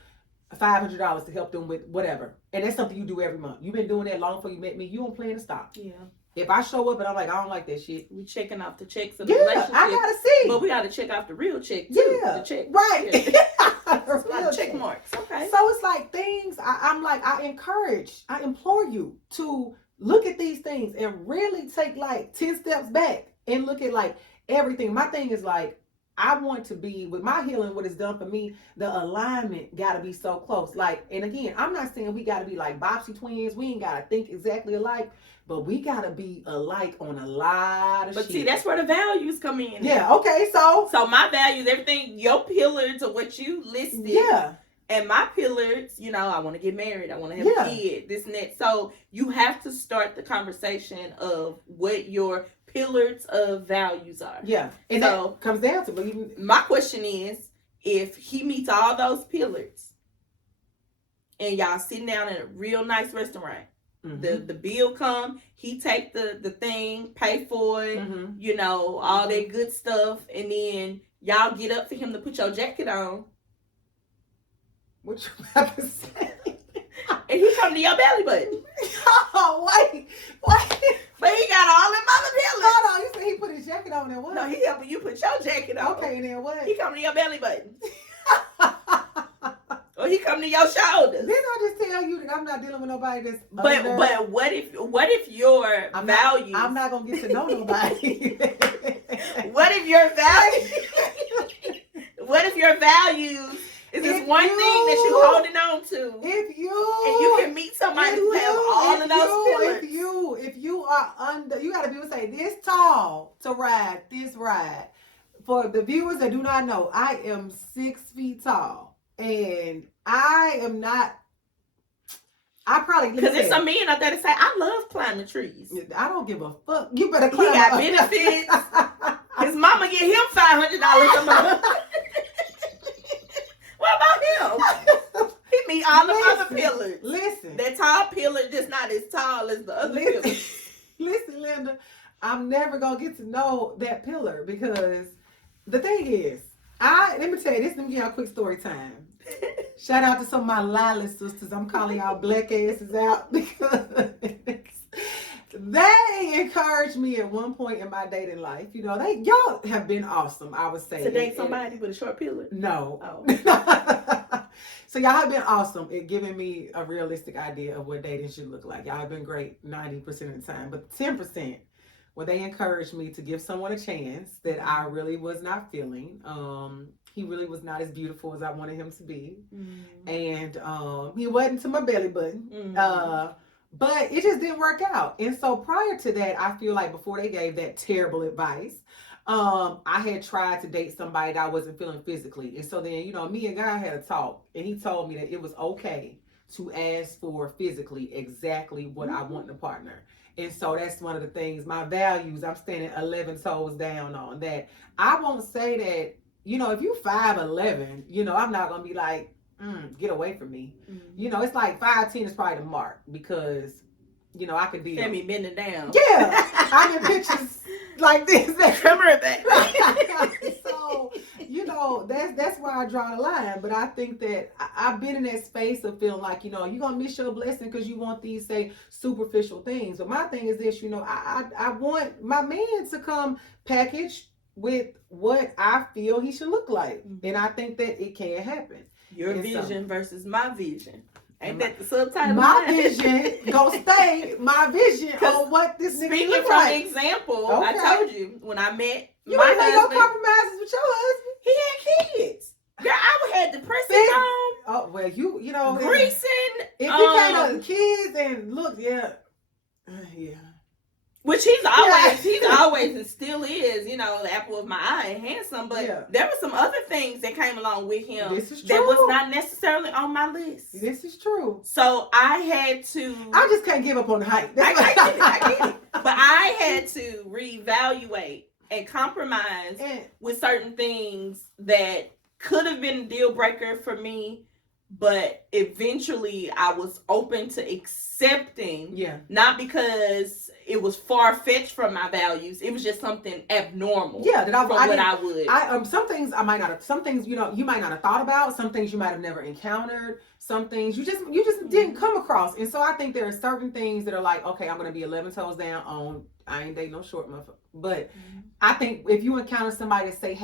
$500 to help them with whatever, and that's something you do every month. You've been doing that long before you met me. You don't plan to stop. Yeah. If I show up and I'm like, I don't like that shit. We checking off the checks of the Yeah, relationship. I gotta see. But we gotta check off the real check too. Yeah. The check. Right. Yeah. The A lot real of check check. marks. Okay. So it's like things, I'm like, I implore you to look at these things and really take like 10 steps back and look at like everything. My thing is like, I want to be, with my healing, what it's done for me, the alignment got to be so close. Like, and again, I'm not saying we got to be like Bobsy twins. We ain't got to think exactly alike, but we got to be alike on a lot of shit. But see, that's where the values come in. Yeah, okay, so my values, everything, your pillars of what you listed. Yeah. And my pillars, you know, I want to get married. I want to have a kid, this and that. So you have to start the conversation of what your pillars of values are. Yeah. And so that comes down to believing. My question is, if he meets all those pillars and y'all sitting down in a real nice restaurant, the bill come, he take the thing, pay for it, you know, all that good stuff, and then y'all get up for him to put your jacket on. What you about to say? And he come to your belly button. Oh, wait. But he got all them other pillars. Hold on, you said he put his jacket on and what? No, he helping you put your jacket on. Okay, and then what? He come to your belly button. Or he come to your shoulders. Didn't I just tell you that I'm not dealing with nobody that's But what if your values? I'm not gonna get to know nobody. What if your values? What if your values is this one thing that you're holding on to? And you can meet somebody who have all of those pillars. If you are under, you gotta be able to say this tall to ride this ride. For the viewers that do not know, I am 6 feet tall, and I am not. I probably because there's some men out there that say I love climbing trees. I don't give a fuck. You better climb. He got benefits. His mama get him $500 a month. What about him? He meet all the other pillars. Listen, that tall pillar just not as tall as the other pillars. Listen, Linda, I'm never gonna get to know that pillar because the thing is, let me tell you this. Let me give y'all a quick story time. Shout out to some of my Lila sisters. I'm calling y'all black asses out because they encouraged me at one point in my dating life. You know, y'all have been awesome, I would say. To date somebody with a short pillar? No. Oh. So y'all have been awesome at giving me a realistic idea of what dating should look like. Y'all have been great 90% of the time. But 10%, where they encouraged me to give someone a chance that I really was not feeling. He really was not as beautiful as I wanted him to be. And he wasn't to my belly button. But it just didn't work out. And so prior to that, I feel like before they gave that terrible advice, I had tried to date somebody that I wasn't feeling physically. And so then, you know, me and Guy had a talk, and he told me that it was okay to ask for physically exactly what I want in a partner. And so that's one of the things, my values, I'm standing 11 toes down on that. I won't say that, if you 5'11", I'm not going to be like, get away from me. It's like 5'10" is probably the mark because, I could be. Femi bending down. Yeah. I'm in pictures like this. Remember that. So, that's where I draw the line. But I think that I've been in that space of feeling like, you're going to miss your blessing because you want these, say, superficial things. But my thing is this, I want my man to come packaged with what I feel he should look like. And I think that it can happen. Your vision versus my vision. Ain't that the subtitle? My vision gonna stay my vision on what this nigga speaking look from like. Example, Okay. I told you when I met you my ain't made no husband, compromises with your husband. he had kids. Girl, I had depressing on. Oh well, you know greasing. If you got kids and look, yeah. Which he's always and still is, the apple of my eye and handsome. But there were some other things that came along with him that was not necessarily on my list. This is true. So I had to. I just can't give up on the hype. I get it. But I had to reevaluate and compromise with certain things that could have been a deal breaker for me. But eventually I was open to accepting, not because it was far-fetched from my values. It was just something abnormal. Yeah, that I would. Some things I might not have, some things, you might not have thought about, some things you might have never encountered, some things you just didn't come across. And so I think there are certain things that are like, okay, I'm going to be 11 toes down on, I ain't dating no short motherfucker. But I think if you encounter somebody that say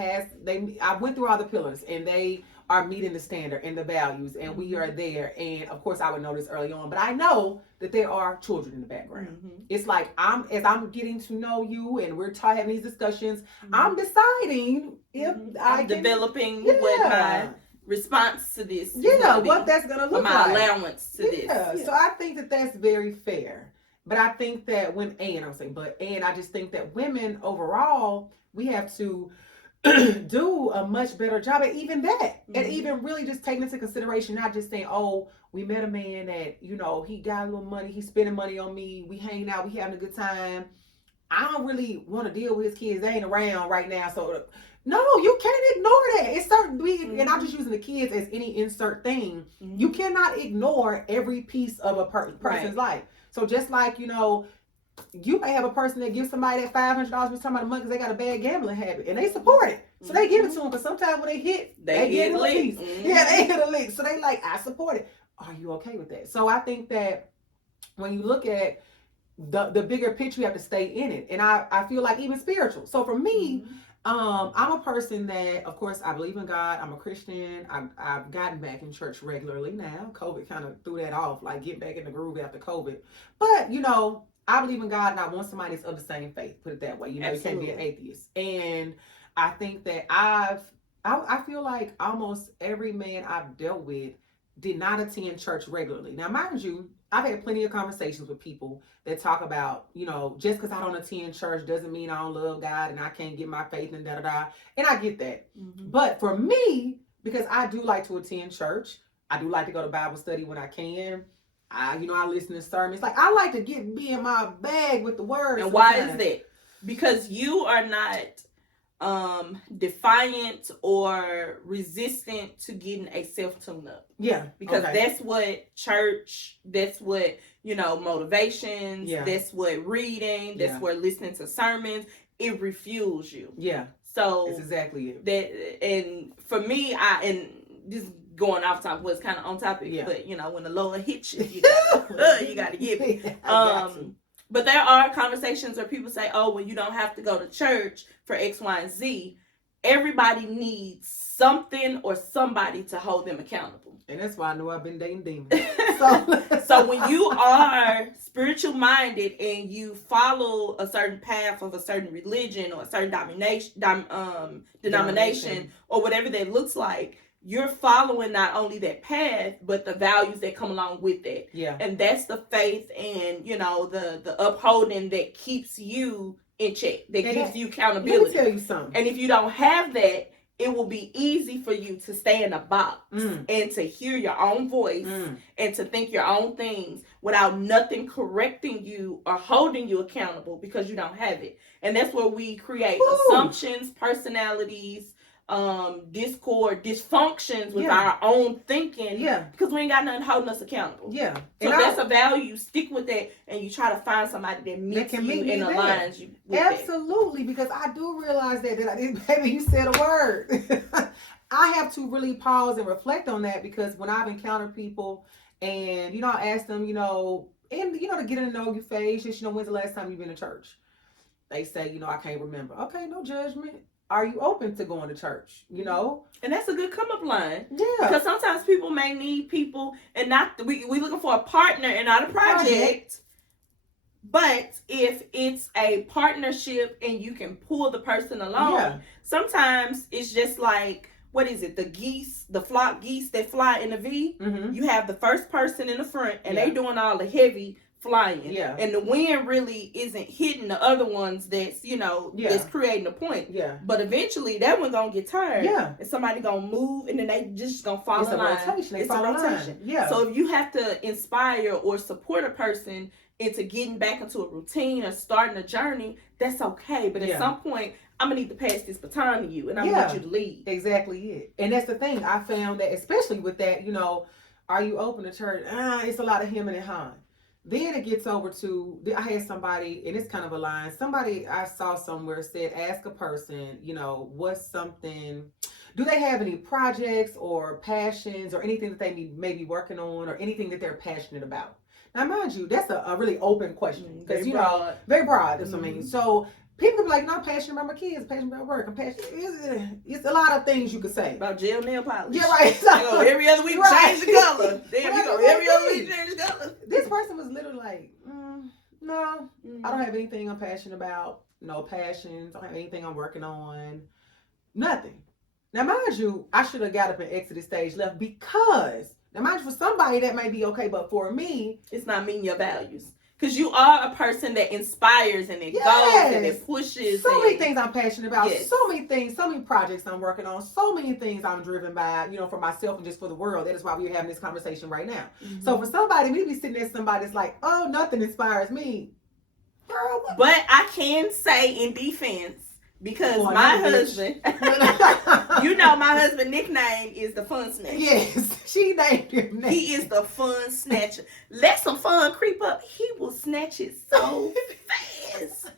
I went through all the pillars and they are meeting the standard and the values and we are there. And of course I would know this early on, but I know that there are children in the background. It's like as I'm getting to know you and we're having these discussions, I'm deciding if I'm developing what my response to this what that's going to look like. My allowance to this. So I think that that's very fair. But I think that I just think that women overall, we have to do a much better job at even that. And even really just taking into consideration, not just saying, oh, we met a man that, he got a little money, he's spending money on me, we hanging out, we having a good time. I don't really want to deal with his kids. They ain't around right now. So no, you can't ignore that. It's certain, and I'm just using the kids as any insert thing. You cannot ignore every piece of a person's life. So just like, you may have a person that gives somebody that $500 for some month because they got a bad gambling habit and they support it. So they give it to them because sometimes when they hit, they get a leak. Yeah, they hit a leak. So they like, I support it. Are you okay with that? So I think that when you look at the bigger picture, you have to stay in it. And I feel like even spiritual. So for me, I'm a person that, of course, I believe in God. I'm a Christian. I've gotten back in church regularly now. COVID kind of threw that off, like getting back in the groove after COVID. But, I believe in God and I want somebody that's of the same faith, put it that way. You can't be an atheist. And I think that I feel like almost every man I've dealt with did not attend church regularly. Now, mind you, I've had plenty of conversations with people that talk about, just because I don't attend church doesn't mean I don't love God and I can't get my faith and da-da-da. And I get that. But for me, because I do like to attend church, I do like to go to Bible study when I can. I listen to sermons. Like, I like to be in my bag with the word. And why is that? Because you are not defiant or resistant to getting a self-tune-up. Yeah. Because that's what church, that's what, motivations, that's what reading, that's what listening to sermons, it refuels you. Yeah. So that's exactly it. And for me, this going off topic was kind of on topic, but when the Lord hits you, you got to give it. But there are conversations where people say, oh, well, you don't have to go to church for X, Y, and Z. Everybody needs something or somebody to hold them accountable. And that's why I know I've been dating demons. So when you are spiritual minded and you follow a certain path of a certain religion or a certain denomination or whatever that looks like, you're following not only that path, but the values that come along with it. Yeah. And that's the faith and, the upholding that keeps you in check, that gives you accountability. Let me tell you something. And if you don't have that, it will be easy for you to stay in a box and to hear your own voice and to think your own things without nothing correcting you or holding you accountable because you don't have it. And that's where we create assumptions, personalities, discord, dysfunctions with our own thinking because we ain't got nothing holding us accountable. So that's a value. Stick with that, and you try to find somebody that meets you and aligns you with absolutely that. Because I do realize that baby, you said a word. I have to really pause and reflect on that, because when I've encountered people and, you know, I ask them, you know, and, you know, to get in the know you phase, just, you know, when's the last time you've been to church? They say, you know, I can't remember. Okay, no judgment. Are you open to going to church? You know? And that's a good come up line. Yeah. Because sometimes people may need people, and not, we looking for a partner and not a project. But if it's a partnership and you can pull the person along, sometimes it's just like, what is it? The flock geese that fly in a V. You have the first person in the front, and they doing all the heavy flying. And the wind really isn't hitting the other ones that's, you know, that's creating a point. But eventually that one gonna get tired. And somebody gonna move, and then they just gonna fall in line. It's a rotation. So if you have to inspire or support a person into getting back into a routine or starting a journey, that's okay. But at some point, I'm gonna need to pass this baton to you, and I'm gonna need you to lead. Exactly it. And that's the thing. I found that, especially with that, you know, are you open to church? It's a lot of him and Han. Then it gets over to, I had somebody, and it's kind of a line, somebody I saw somewhere said, ask a person, you know, what's something, do they have any projects or passions or anything that they may be working on, or anything that they're passionate about? Now, mind you, that's a really open question. Because, you know, very broad. That's what I mean. So people be like, no, I'm passionate about my kids, passionate about work, I'm passionate. It's a lot of things you could say. About gel nail polish. Yeah, right. So, you go every other week, change the color. Damn, you go every other week, change the color. This person was literally like, no, I don't have anything I'm passionate about. No passions. I don't have anything I'm working on. Nothing. Now, mind you, I should have got up and exited stage left, because, now mind you, for somebody that may be okay, but for me, it's not meeting your values. Because you are a person that inspires and it goes and it pushes. So many things I'm passionate about. So many things, so many projects I'm working on. So many things I'm driven by, you know, for myself and just for the world. That is why we're having this conversation right now. So for somebody, me to be sitting there, somebody that's like, oh, nothing inspires me. Girl, what? But I can say in defense, because my husband, you know, my husband's nickname is the fun snatcher. Yes, she named him. He is the fun snatcher. Let some fun creep up, he will snatch it so fast.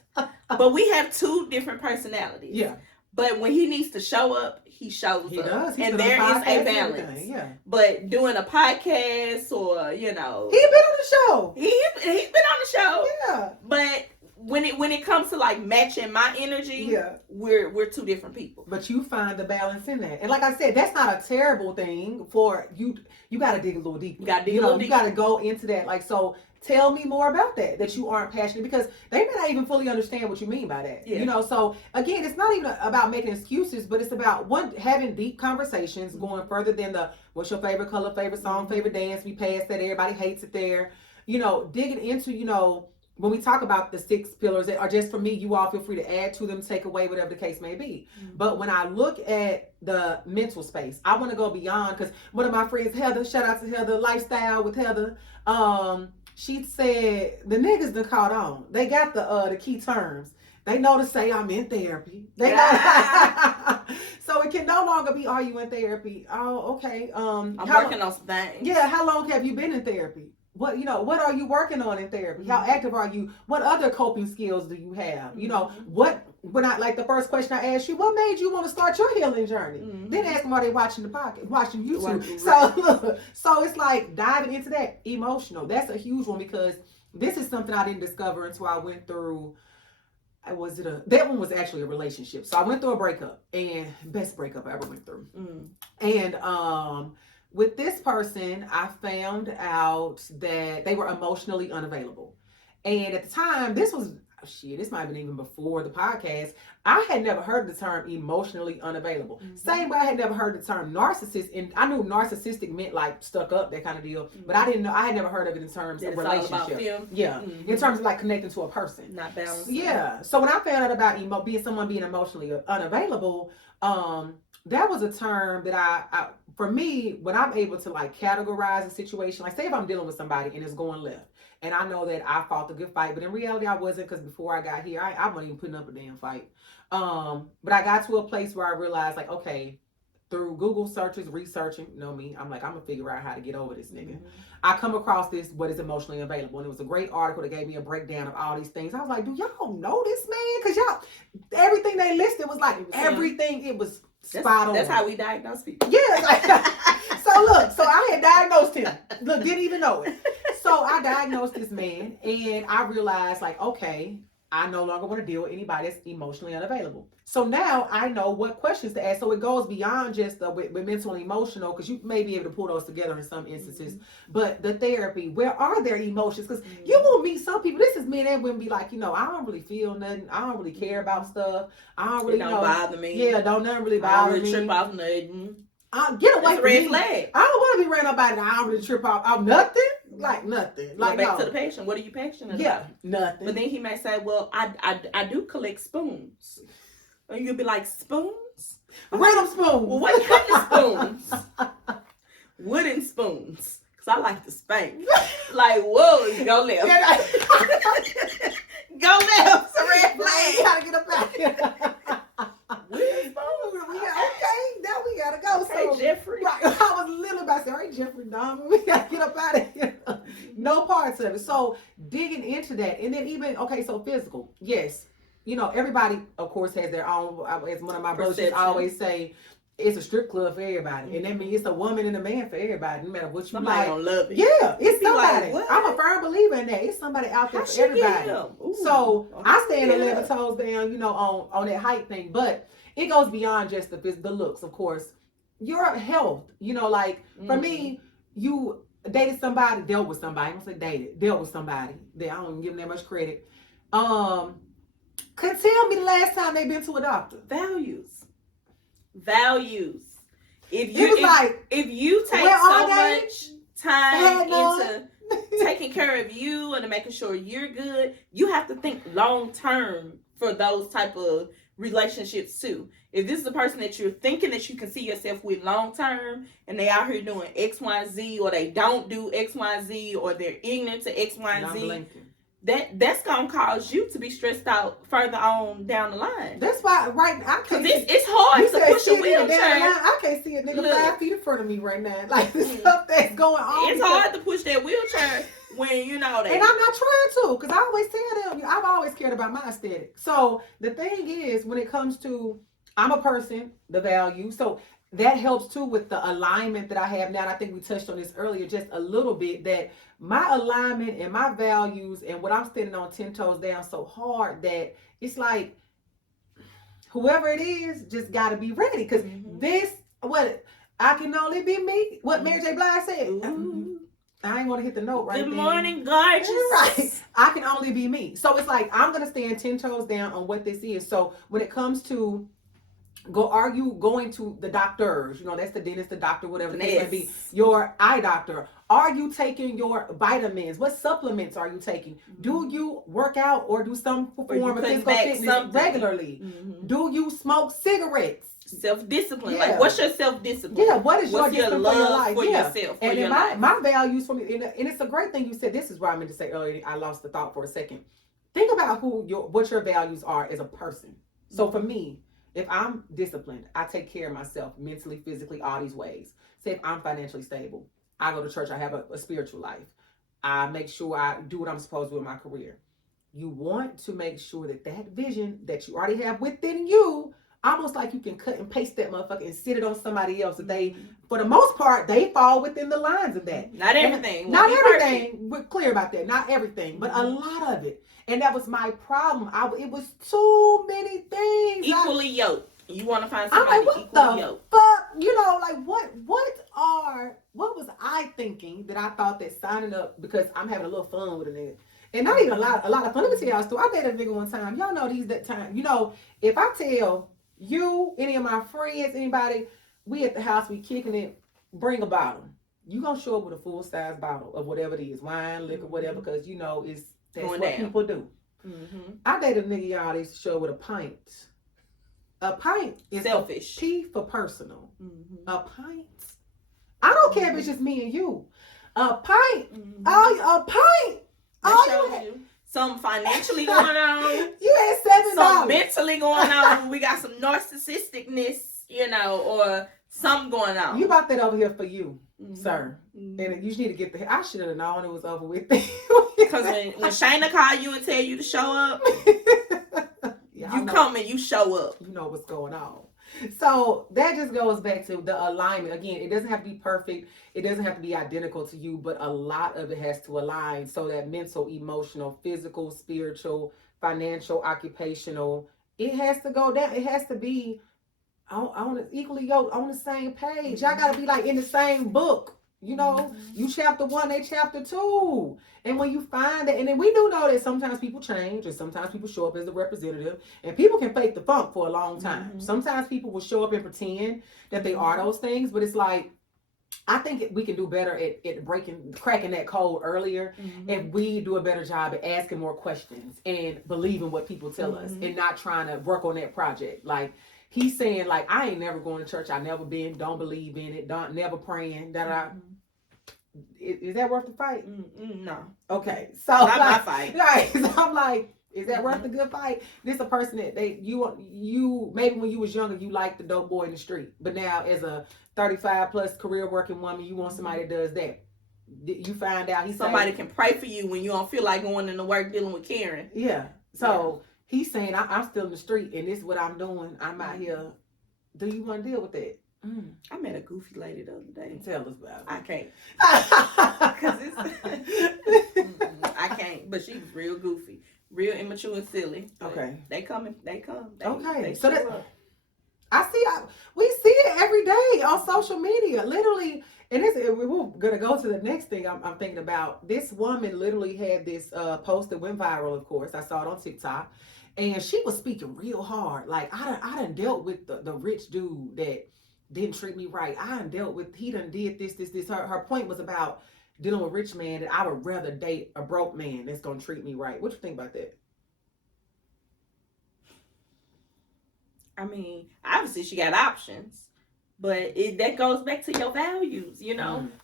But we have two different personalities. Yeah. But when he needs to show up, he shows up. He does. And there is a balance. Yeah. But doing a podcast, or, you know, he's been on the show. He's been on the show. Yeah. But when it comes to like matching my energy, we're two different people. But you find the balance in that. And like I said, that's not a terrible thing for you. You got to dig a little deeper. You got to dig a little deeper. You got to go into that. Like, so tell me more about that you aren't passionate, because they may not even fully understand what you mean by that. You know, so again, it's not even about making excuses, but it's about having deep conversations, going further than the what's your favorite color, favorite song, favorite dance. We passed that. Everybody hates it there. You know, digging into, you know, when we talk about the 6 pillars that are just for me, you all feel free to add to them, take away, whatever the case may be. But when I look at the mental space, I want to go beyond, because one of my friends, Heather, shout out to Heather, Lifestyle with Heather, she said the niggas done caught on. They got the key terms. They know to say I'm in therapy. They know. So it can no longer be, are you in therapy? Oh, okay. I'm working on some things. Yeah, how long have you been in therapy? What, you know, what are you working on in therapy? How active are you? What other coping skills do you have? You know, when I, like the first question I asked you, what made you want to start your healing journey? Then ask them, are they watching the podcast, watching YouTube? So it's like diving into that emotional. That's a huge one, because this is something I didn't discover until I went through, that one was actually a relationship. So I went through a breakup, and best breakup I ever went through. And, with this person, I found out that they were emotionally unavailable. And at the time, this might have been even before the podcast, I had never heard the term emotionally unavailable. Same way I had never heard the term narcissist. And I knew narcissistic meant like stuck up, that kind of deal. But I didn't know, I had never heard of it in terms of relationship. In terms of like connecting to a person. Not balanced. Yeah. So when I found out about someone being emotionally unavailable, that was a term that I for me, when I'm able to like categorize a situation, like say if I'm dealing with somebody and it's going left, and I know that I fought a good fight, but in reality I wasn't, because before I got here, I wasn't even putting up a damn fight. But I got to a place where I realized, like, okay, through Google searches, researching, you know me, I'm like, I'm gonna figure out how to get over this nigga. Mm-hmm. I come across this, what is emotionally available, and it was a great article that gave me a breakdown of all these things. I was like, do y'all know this man? Because y'all, everything they listed was like everything. It was spot on. That's how we diagnose people. Yeah. Like, so I had diagnosed him. Look, didn't even know it. So I diagnosed this man, and I realized, like, okay, I no longer want to deal with anybody that's emotionally unavailable. So now I know what questions to ask. So it goes beyond just with mental and emotional, because you may be able to pull those together in some instances. Mm-hmm. But the therapy, where are their emotions? Because you will meet some people, this is men and women, be like, I don't really feel nothing. I don't really care about stuff. I don't really bother me. Yeah, don't nothing really bother me. I don't really trip off nothing. Get away from red me. Flag. I don't want to be ran up by it. I don't really trip off nothing. Like nothing. Like back to the patient. What are you passionate about? Yeah, nothing. But then he may say, "Well, I do collect spoons," and you'll be like, "Spoons? Where them spoons? Well, what kind of spoons? Wooden spoons? Because I like to spank. Like, whoa, go left. Go left. It's a red flag. You gotta get up out here. Okay, now we gotta go. Okay, so, Jeffrey. Right, I was literally about to say, all right, Jeffrey, Dahmer, we gotta get up out of here. No parts of it. So digging into that, and then even so physical. Yes, everybody, of course, has their own. As one of my brothers always say, it's a strip club for everybody, mm-hmm. and that means it's a woman and a man for everybody, no matter what you somebody like. Don't love it. Yeah, it's somebody. Like, I'm a firm believer in that. It's somebody out there for everybody. So I stand 11 toes down, on that height thing, but it goes beyond just the looks, of course. Your health, for me, you dated somebody, dealt with somebody. I'm gonna say dated, dealt with somebody. I don't even give them that much credit. Could tell me the last time they've been to a doctor. Values. If you take so much time into taking care of you and making sure you're good, you have to think long term for those type of relationships too. If this is a person that you're thinking that you can see yourself with long term, and they out here doing X, Y, Z, or they don't do X, Y, Z, or they're ignorant to X, Y, and Z, that's gonna cause you to be stressed out further on down the line. That's why, right? Because it's hard to push a wheelchair. I can't see a nigga 5 feet in front of me right now. Like the stuff that's going on. It's hard to push that wheelchair when And I'm not trying to, because I always tell them, I've always cared about my aesthetic. So the thing is, when it comes to, I'm a person, the value. So that helps too with the alignment that I have now. And I think we touched on this earlier just a little bit, that my alignment and my values and what I'm standing on 10 toes down so hard that it's like whoever it is just got to be ready, because I can only be me. What Mary J. Blige said. Ooh. I ain't want to hit the note right Good there. morning, gorgeous. Right. I can only be me. So it's like I'm going to stand 10 toes down on what this is. So when it comes to going to the doctors, that's the dentist, the doctor, whatever the case may be, your eye doctor. Are you taking your vitamins? What supplements are you taking? Mm-hmm. Do you work out or do some form of physical fitness regularly? Mm-hmm. Do you smoke cigarettes? Self-discipline. Yeah. Like, what's your self-discipline? Yeah, what's your love for yourself? And my values for me, and it's a great thing you said. This is what I meant to say earlier. I lost the thought for a second. Think about what your values are as a person. So for me, if I'm disciplined, I take care of myself mentally, physically, all these ways. Say if I'm financially stable, I go to church, I have a spiritual life. I make sure I do what I'm supposed to do in my career. You want to make sure that vision that you already have within you, almost like you can cut and paste that motherfucker and sit it on somebody else. That for the most part, they fall within the lines of that. Not everything. Not everything. Perfect. We're clear about that. Not everything, but a lot of it. And that was my problem. It was too many things. Equally yoked. You want to find somebody equally yoked. Fuck, what was I thinking that I thought that signing up, because I'm having a little fun with a nigga. And not even a lot of fun. Let me tell y'all a story. I dated a nigga one time. Y'all know that time. If I tell you, any of my friends, anybody, we at the house, we kicking it, bring a bottle. You gonna show up with a full size bottle of whatever it is, wine, liquor, whatever, because that's what people do. Mm-hmm. I dated a nigga, y'all, they used to show up with a pint A pint is selfish. P for personal. Mm-hmm. A pint. I don't care if it's just me and you. A pint. Mm-hmm. A pint. That shows you something financially going on. You had $7. Something mentally going on. We got some narcissisticness, or something going on. You bought that over here for you, sir. Mm-hmm. And you just need to get I should have known it was over with. Because when Shayna call you and tell you to show up, you come and you show up. You know what's going on. So that just goes back to the alignment. Again, it doesn't have to be perfect. It doesn't have to be identical to you, but a lot of it has to align so that mental, emotional, physical, spiritual, financial, occupational, it has to go down. It has to be on equally yoked, on the same page. Y'all got to be like in the same book. You chapter 1, they chapter 2. And when you find that, and then we do know that sometimes people change and sometimes people show up as a representative and people can fake the funk for a long time. Mm-hmm. Sometimes people will show up and pretend that they are those things, but it's like, I think we can do better at cracking that code earlier if we do a better job at asking more questions and believing what people tell us and not trying to work on that project. Like, he's saying, like, I ain't never going to church. I never been. Don't believe in it. Never praying. Is that worth the fight? No. Okay. So not my fight. Right. So I'm like, is that worth the good fight? This a person that you maybe when you was younger you liked the dope boy in the street, but now as a 35 plus career working woman, you want somebody that does that. You find out somebody can pray for you when you don't feel like going into work dealing with Karen. Yeah. So. Yeah. He's saying, I'm still in the street, and this is what I'm doing. I'm out here. Do you want to deal with that? I met a goofy lady the other day. Tell us about it. I can't. I can't. But she was real goofy. Real immature and silly. Okay. They come. Okay. So we see it every day on social media. Literally, and we're going to go to the next thing I'm thinking about. This woman literally had this post that went viral, of course. I saw it on TikTok. And she was speaking real hard. Like, I done dealt with the rich dude that didn't treat me right. He done did this. Her point was about dealing with a rich man, that I would rather date a broke man that's going to treat me right. What you think about that? I mean, obviously she got options. But that goes back to your values,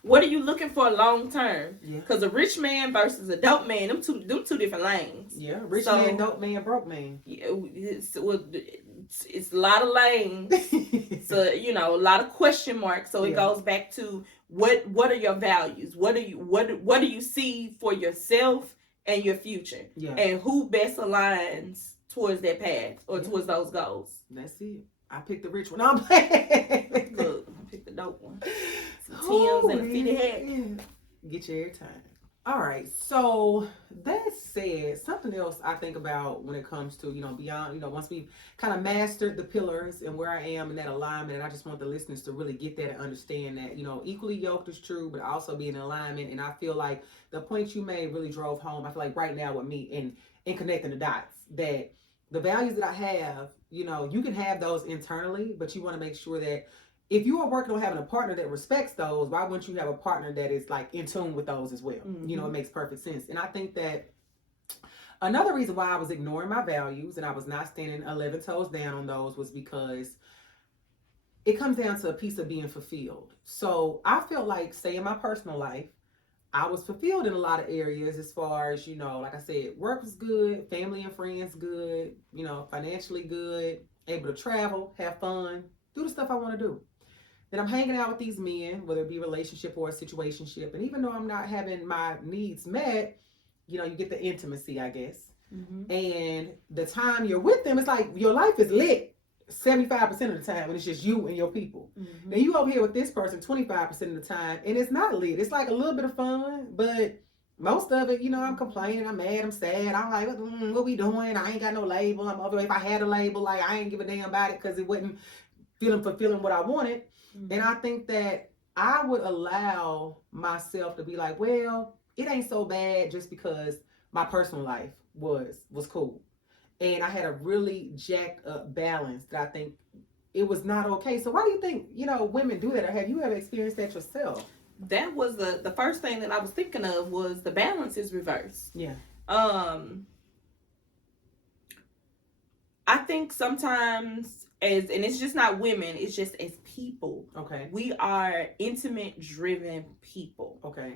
What are you looking for long term? Because a rich man versus a dope man, them two different lanes. Yeah, rich man, dope man, broke man. Yeah, it's a lot of lanes. So a lot of question marks. So it goes back to what are your values? What do you see for yourself and your future? Yeah. And who best aligns towards that path or towards those goals? That's it. I picked the rich one. I'm playing. Look, I picked the dope one. Some Tim's and a fitted hat. Yeah. Get you every time. All right. So that said, something else I think about when it comes to, beyond, once we've kind of mastered the pillars and where I am in that alignment, and I just want the listeners to really get that and understand that, equally yoked is true, but also be in alignment. And I feel like the point you made really drove home. I feel like right now with me in connecting the dots, that the values that I have, you can have those internally, but you want to make sure that if you are working on having a partner that respects those, why wouldn't you have a partner that is like in tune with those as well? It makes perfect sense. And I think that another reason why I was ignoring my values and I was not standing 11 toes down on those was because it comes down to a piece of being fulfilled. So I felt like, say in my personal life, I was fulfilled in a lot of areas as far as, like I said, work was good, family and friends good, financially good, able to travel, have fun, do the stuff I want to do. Then I'm hanging out with these men, whether it be a relationship or a situationship. And even though I'm not having my needs met, you get the intimacy, I guess. And the time you're with them, it's like your life is lit 75% of the time, and it's just you and your people. Then you over here with this person 25% of the time, and it's not lit. It's like a little bit of fun, but most of it, I'm complaining, I'm mad, I'm sad. I'm like, what we doing? I ain't got no label. I'm over. If I had a label, like I ain't give a damn about it because it wasn't fulfilling what I wanted. And I think that I would allow myself to be like, well, it ain't so bad just because my personal life was cool. And I had a really jacked up balance that I think it was not okay. So why do you think, women do that? Or have you ever experienced that yourself? That was the first thing that I was thinking of was the balance is reversed. Yeah. I think sometimes and it's just not women, it's just as people. Okay. We are intimate driven people. Okay.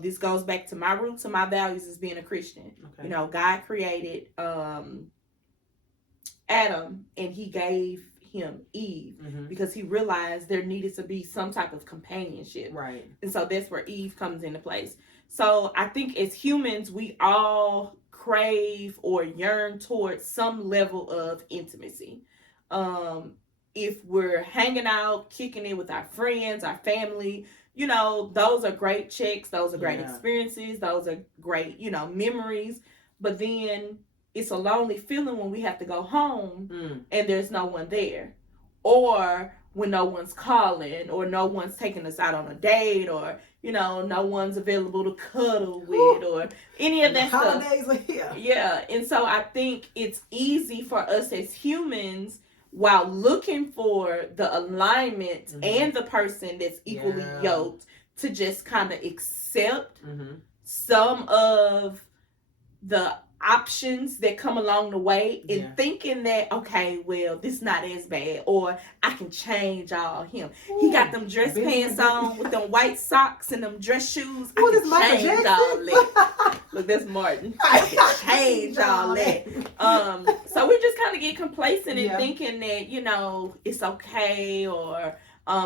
This goes back to my roots and my values as being a Christian. Okay. God created Adam, and he gave him Eve because he realized there needed to be some type of companionship. Right. And so that's where Eve comes into place. So I think as humans, we all crave or yearn towards some level of intimacy. If we're hanging out, kicking it with our friends, our family, those are great checks. Those are great experiences. Those are great, memories. But then it's a lonely feeling when we have to go home and there's no one there. Or when no one's calling, or no one's taking us out on a date, or, no one's available to cuddle with, or any of that stuff. Holidays are here. Yeah. And so I think it's easy for us as humans, while looking for the alignment and the person that's equally yoked, to just kind of accept some of the options that come along the way, and thinking that, okay, well, this not as bad, or I can change all him. He got them dress pants on with them white socks and them dress shoes. I can change all that. Look, that's Martin. I can change all that. So we just kind of get complacent in thinking that, it's okay, or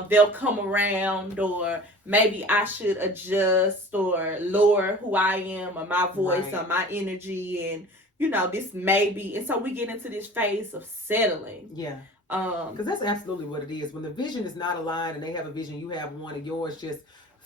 they'll come around, or maybe I should adjust or lower who I am, or my voice, or my energy, and this may be. And so we get into this phase of settling. Yeah. Because that's absolutely what it is. When the vision is not aligned and they have a vision, you have one, and yours just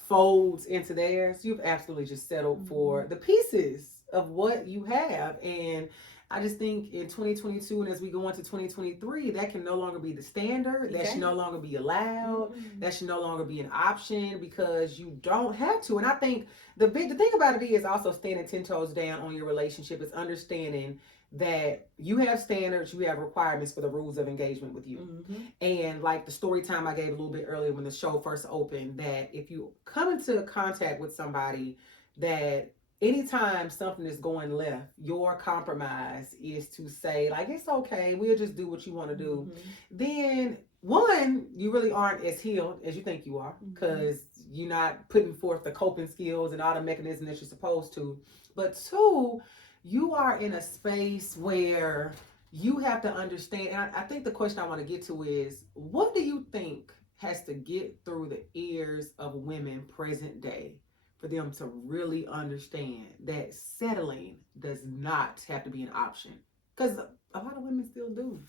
folds into theirs, you've absolutely just settled for the pieces of what you have. And I just think in 2022 and as we go into 2023, that can no longer be the standard. That should no longer be allowed. That should no longer be an option, because you don't have to. And I think the thing about it is also standing 10 toes down on your relationship is understanding that you have standards, you have requirements for the rules of engagement with you. And like the story time I gave a little bit earlier when the show first opened, that if you come into contact with somebody that anytime something is going left, your compromise is to say, like, it's okay, we'll just do what you want to do. Then, one, you really aren't as healed as you think you are, because you're not putting forth the coping skills and all the mechanisms that you're supposed to. But two, you are in a space where you have to understand, and I think the question I want to get to is, what do you think has to get through the ears of women present day for them to really understand that settling does not have to be an option? Because a lot of women still do.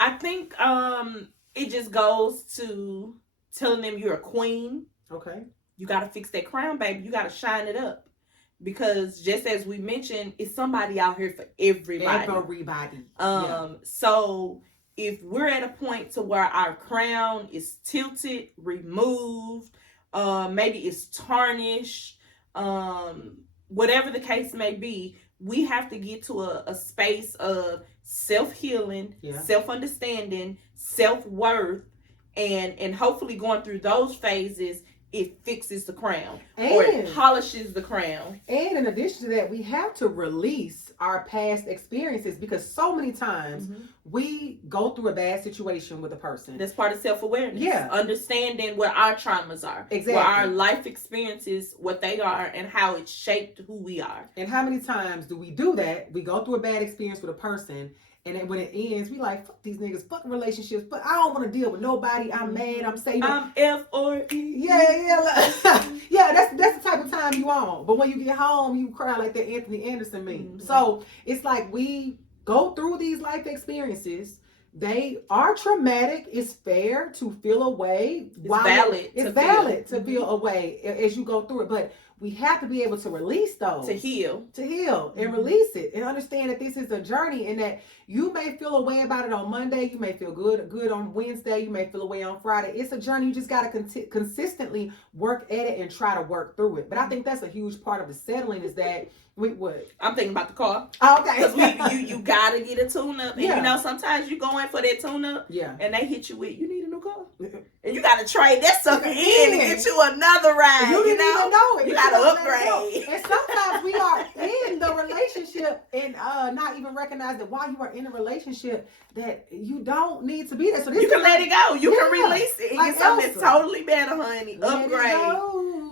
I think it just goes to telling them you're a queen. Okay. You got to fix that crown, baby. You got to shine it up. Because just as we mentioned, it's somebody out here for everybody. So if we're at a point to where our crown is tilted, removed, maybe it's tarnished, whatever the case may be, we have to get to a space of self-healing, self-understanding, self-worth, and hopefully going through those phases, it fixes the crown, or it polishes the crown. And in addition to that, we have to release our past experiences, because so many times we go through a bad situation with a person. That's part of self-awareness. Yeah. Understanding what our traumas are. Exactly. What our life experiences, what they are, and how it shaped who we are. And how many times do we do that? We go through a bad experience with a person, and then when it ends, we like, fuck these niggas, fuck relationships, but I don't want to deal with nobody. I'm mad. I'm saying I'm F-O-E. Yeah. Yeah, that's the type of time you on. But when you get home, you cry like that Anthony Anderson meme. So it's like we go through these life experiences. They are traumatic. It's fair to feel a way. It's valid to feel a way as you go through it. But we have to be able to release those. To heal And release it, and understand that this is a journey, and that you may feel a way about it on Monday. You may feel good on Wednesday. You may feel a way on Friday. It's a journey. You just got to consistently work at it and try to work through it. But I think that's a huge part of the settling, is that what? I'm thinking about the car. Okay. Because you got to get a tune-up. And sometimes you go in for that tune-up. Yeah. And they hit you with, you need a new car. And you got to trade that sucker in and get you another ride. You didn't even know it. You got to upgrade. And sometimes we are in the relationship relationship and not even recognize that while you are in a relationship that you don't need to be there. So this you can let it go. You can release it and like get something that's totally better, honey. Let Upgrade.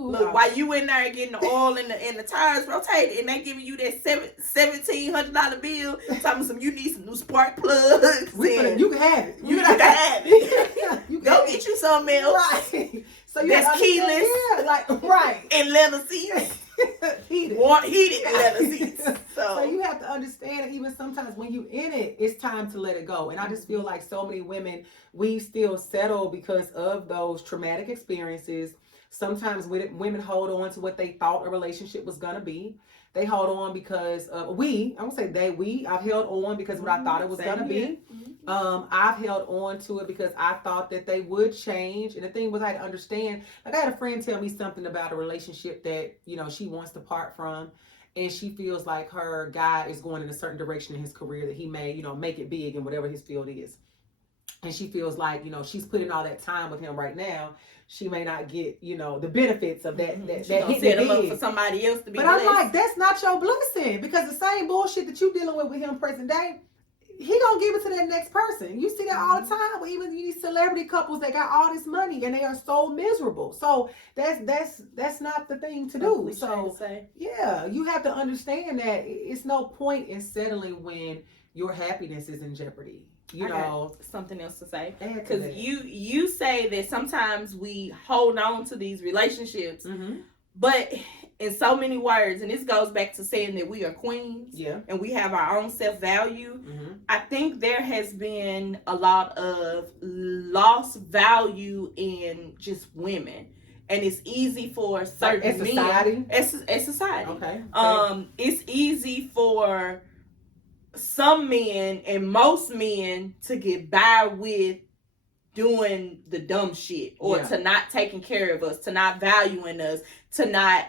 Look, while you in there getting the oil and the tires rotated, and they giving you that $1,700 bill, talking some you need some new spark plugs. You can have it. You can have it. You Go get you something else. Right. So you that's keyless. Yeah, like right. And leather seats. Heated leather seats. So you have to understand that even sometimes when you in it, it's time to let it go. And I just feel like so many women, we still settle because of those traumatic experiences. Sometimes women hold on to what they thought a relationship was going to be. They hold on because I won't say I've held on because of what I thought it was going to be. I've held on to it because I thought that they would change. And the thing was, I had to understand, like I had a friend tell me something about a relationship that, she wants to part from. And she feels like her guy is going in a certain direction in his career that he may, make it big in whatever his field is. And she feels like, she's putting all that time with him right now. She may not get, the benefits of that. That set him up for somebody else to be. But blessed. I'm like, that's not your blessing, because the same bullshit that you dealing with him present day, he gonna give it to that next person. You see that all the time. With even these celebrity couples that got all this money and they are so miserable. So that's not the thing to do. So yeah, you have to understand that it's no point in settling when your happiness is in jeopardy. I got something else to say, because you say that sometimes we hold on to these relationships, but in so many words, and this goes back to saying that we are queens, and we have our own self-value. I think there has been a lot of lost value in just women, and it's easy for certain men as society. Okay. It's easy for some men and most men to get by with doing the dumb shit, or to not taking care of us, to not valuing us, to not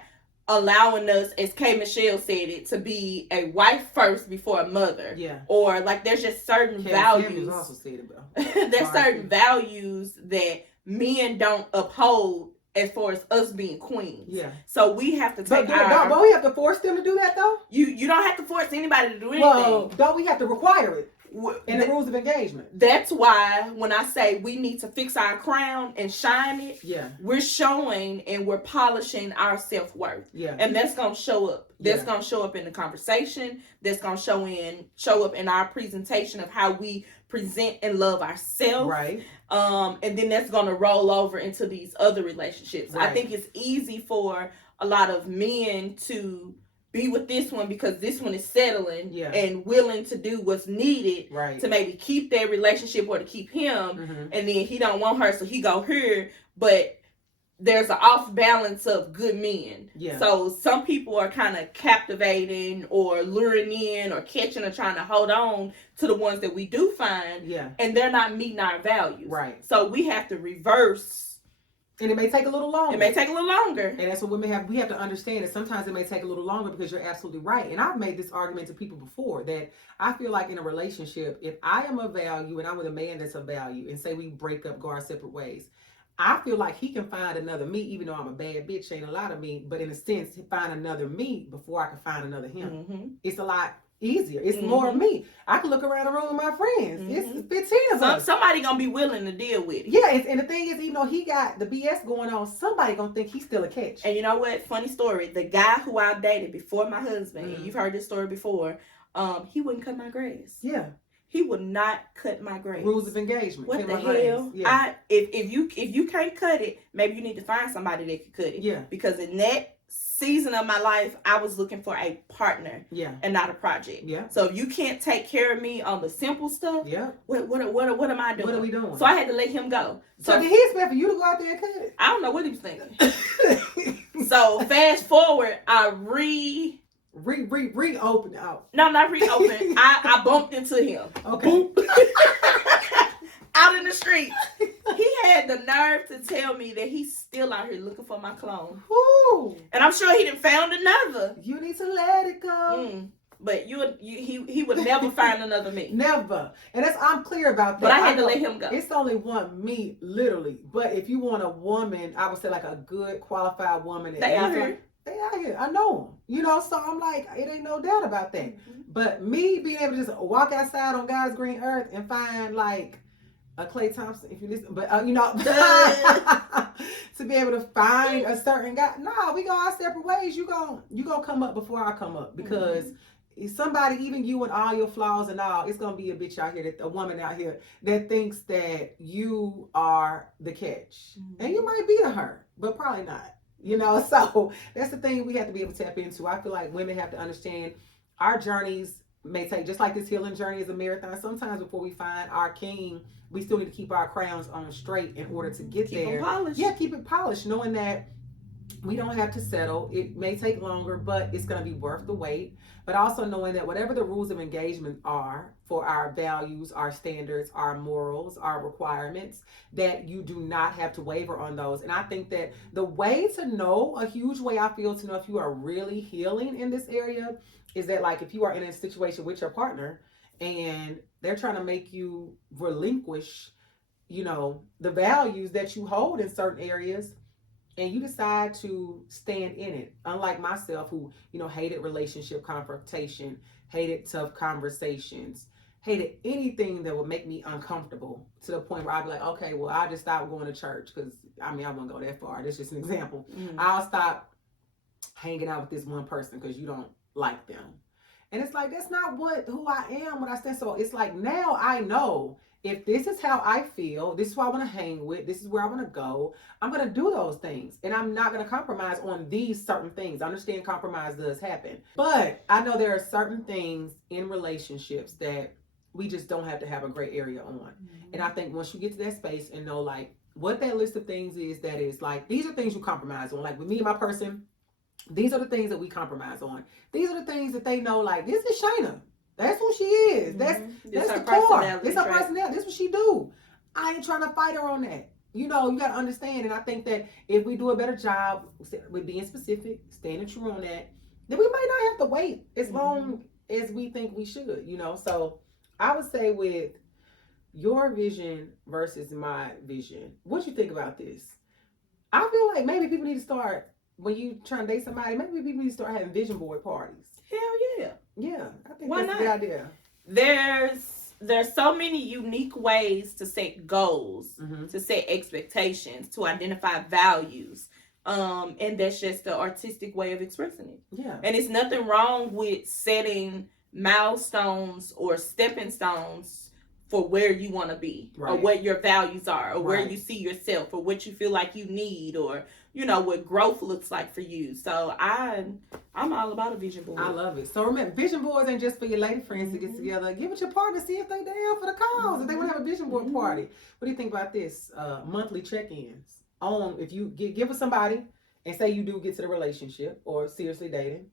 allowing us, as K. Michelle said it, to be a wife first before a mother. Or like there's just certain values. Also said it, there's certain values that men don't uphold as far as us being queens. So we have to take but we have to force them to do that though? You don't have to force anybody to do anything. Well, don't we have to require it in the rules of engagement? That's why when I say we need to fix our crown and shine it, we're showing and we're polishing our self-worth. And that's gonna show up. That's gonna show up in the conversation. That's gonna show up in our presentation of how we present and love ourselves. Right. And then that's gonna roll over into these other relationships. Right. I think it's easy for a lot of men to be with this one because this one is settling and willing to do what's needed to maybe keep their relationship or to keep him. And then he don't want her, so he go here. But there's an off balance of good men. So some people are kind of captivating or luring in or catching or trying to hold on to the ones that we do find. And they're not meeting our values. Right. So we have to reverse. And it may take a little longer. It may take a little longer. And that's what we have to understand, that sometimes it may take a little longer, because you're absolutely right. And I've made this argument to people before, that I feel like in a relationship, if I am of value and I'm with a man that's of value, and say we break up, go our separate ways, I feel like he can find another me, even though I'm a bad bitch, ain't a lot of me, but in a sense, find another me before I can find another him. It's a lot easier. It's more of me. I can look around the room with my friends. It's 15 of us. Somebody gonna be willing to deal with it. Yeah, and the thing is, even though he got the BS going on, somebody gonna think he's still a catch. And you know what? Funny story. The guy who I dated before my husband, and you've heard this story before, he wouldn't cut my grass. He would not cut my grass. Rules of engagement. What the hell? If you can't cut it, maybe you need to find somebody that can cut it. Because in that season of my life, I was looking for a partner. And not a project. So if you can't take care of me on the simple stuff, what am I doing? What are we doing? So I had to let him go. So did he expect for you to go out there and cut it? I don't know what he was thinking. So fast forward, I reopen out. No, not reopen. I bumped into him. Okay. Out in the street. He had the nerve to tell me that he's still out here looking for my clone. Woo. And I'm sure he done found another. You need to let it go. But he would never find another me. Never. And I'm clear about that. But I had to let him go. It's only one me, literally. But if you want a woman, I would say like a good qualified woman. They out here. They out here. I know them. So I'm like, it ain't no doubt about that. Mm-hmm. But me being able to just walk outside on God's green earth and find like a Clay Thompson, if you listen, but to be able to find a certain guy. Nah, we go our separate ways. You gonna come up before I come up because somebody, even you and all your flaws and all, it's gonna be a bitch out here, a woman out here that thinks that you are the catch, and you might be to her, but probably not. So that's the thing we have to be able to tap into. I feel like women have to understand our journeys may take, just like this healing journey is a marathon. Sometimes before we find our king, we still need to keep our crowns on straight in order to get there. Keep it polished. Yeah, keep it polished, knowing that we don't have to settle. It may take longer, but it's going to be worth the wait. But also knowing that whatever the rules of engagement are for our values, our standards, our morals, our requirements, that you do not have to waver on those. And I think that the way to know, a huge way I feel to know if you are really healing in this area, is that like if you are in a situation with your partner and they're trying to make you relinquish, the values that you hold in certain areas, and you decide to stand in it. Unlike myself, who, hated relationship confrontation, hated tough conversations, hated anything that would make me uncomfortable, to the point where I'd be like, okay, well, I'll just stop going to church because, I won't go that far. That's just an example. I'll stop hanging out with this one person because you don't like them. And it's like, that's not who I am, what I stand. So it's like, now I know if this is how I feel, this is who I want to hang with, this is where I want to go, I'm going to do those things. And I'm not going to compromise on these certain things. I understand compromise does happen. But I know there are certain things in relationships that we just don't have to have a gray area on. And I think once you get to that space and know like what that list of things is, that is like, these are things you compromise on. Like with me and my person, these are the things that we compromise on. These are the things that they know, like, this is Shayna. That's who she is. That's the core. It's her personality. This is what she do. I ain't trying to fight her on that. You got to understand. And I think that if we do a better job with being specific, staying true on that, then we might not have to wait as long as we think we should, So I would say with your vision versus my vision, what you think about this? I feel like maybe people need to start, when you trying to date somebody, maybe people need to start having vision board parties. Hell yeah. Yeah, I think Why that's not? a good idea. There's so many unique ways to set goals, to set expectations, to identify values. And that's just the artistic way of expressing it. Yeah. And it's nothing wrong with setting milestones or stepping stones for where you want to be, or what your values are, or where you see yourself, or what you feel like you need, or what growth looks like for you. So I'm all about a vision board. I love it. So remember, vision boards ain't just for your lady friends to get together. Give it your partner, see if they down for the cause. If they want to have a vision board party. What do you think about this? Monthly check-ins. If you give with somebody and say you do get to the relationship or seriously dating,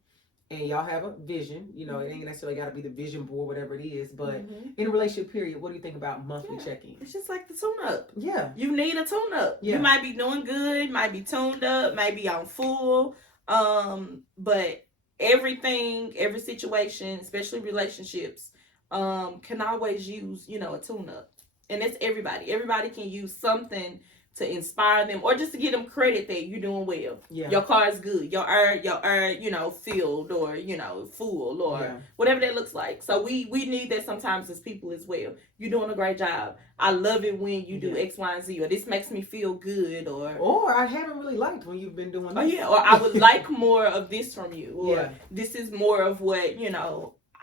and y'all have a vision, it ain't necessarily got to be the vision board, whatever it is, but in a relationship period, what do you think about monthly check-ins? It's just like the tune-up. Yeah. You need a tune-up. Yeah. You might be doing good, might be tuned up, might be on full, but everything, every situation, especially relationships, can always use, a tune-up. And that's everybody. Everybody can use something to inspire them, or just to give them credit that you're doing well. Yeah. Your car is good. Your air, filled, or full, or whatever that looks like. So we need that sometimes as people as well. You're doing a great job. I love it when you do X, Y, and Z, or this makes me feel good, or I haven't really liked when you've been doing this. Oh yeah, or I would like more of this from you, or this is more of what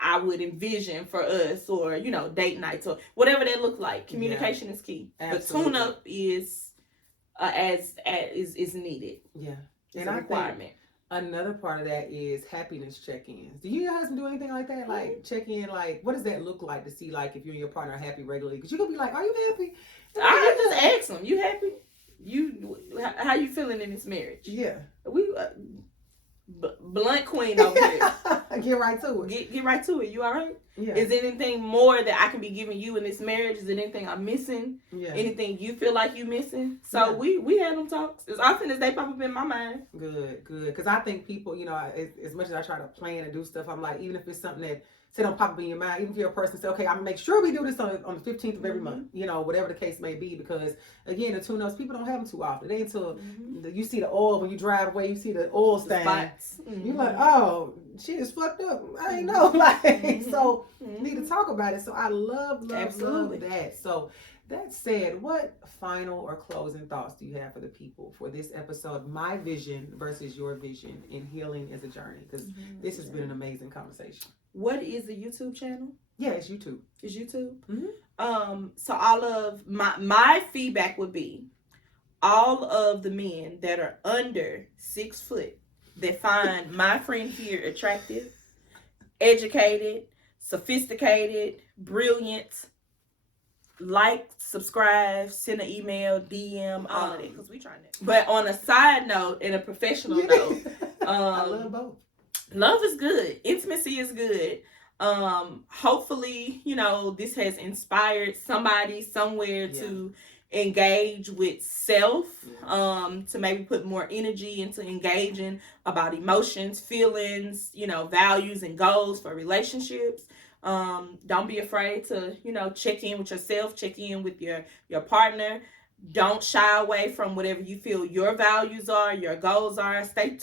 I would envision for us, or date nights, or whatever that looks like. Communication is key. Absolutely. The tune-up is is needed. Yeah. It's a requirement. Another part of that is happiness check-ins. Do you and your husband do anything like that? Like check in, like what does that look like to see like if you and your partner are happy regularly? Because you could be like, are you happy? I just ask them, you happy? How you feeling in this marriage? Yeah. blunt queen over here. Get right to it. Get right to it. You all right? Yeah. Is there anything more that I can be giving you in this marriage? Is there anything I'm missing? Yeah. Anything you feel like you missing? So we had them talks as often as they pop up in my mind. Good. Because I think people, as much as I try to plan and do stuff, I'm like, even if it's something that say don't pop up in your mind, even if you're a person say, okay, I'm gonna make sure we do this on the 15th of every month, whatever the case may be, because again, the tune-ups, people don't have them too often. It ain't until you see the oil when you drive away, you see the oil stain. You're like, oh, shit is fucked up. I ain't know. So we need to talk about it. So I love that. So that said, what final or closing thoughts do you have for the people for this episode, My Vision versus Your Vision in Healing as a Journey? Because this has been an amazing conversation. What is the YouTube channel? Yeah, it's YouTube. It's YouTube? So all of my feedback would be all of the men that are under 6 foot that find my friend here attractive, educated, sophisticated, brilliant, like, subscribe, send an email, DM, all of that, because we trying that. But on a side note, and a professional note, I love both. Love is good. Intimacy is good. Hopefully, this has inspired somebody somewhere to engage with self, to maybe put more energy into engaging about emotions, feelings, values and goals for relationships. Don't be afraid to, check in with yourself, check in with your partner. Don't shy away from whatever you feel your values are, your goals are. Stay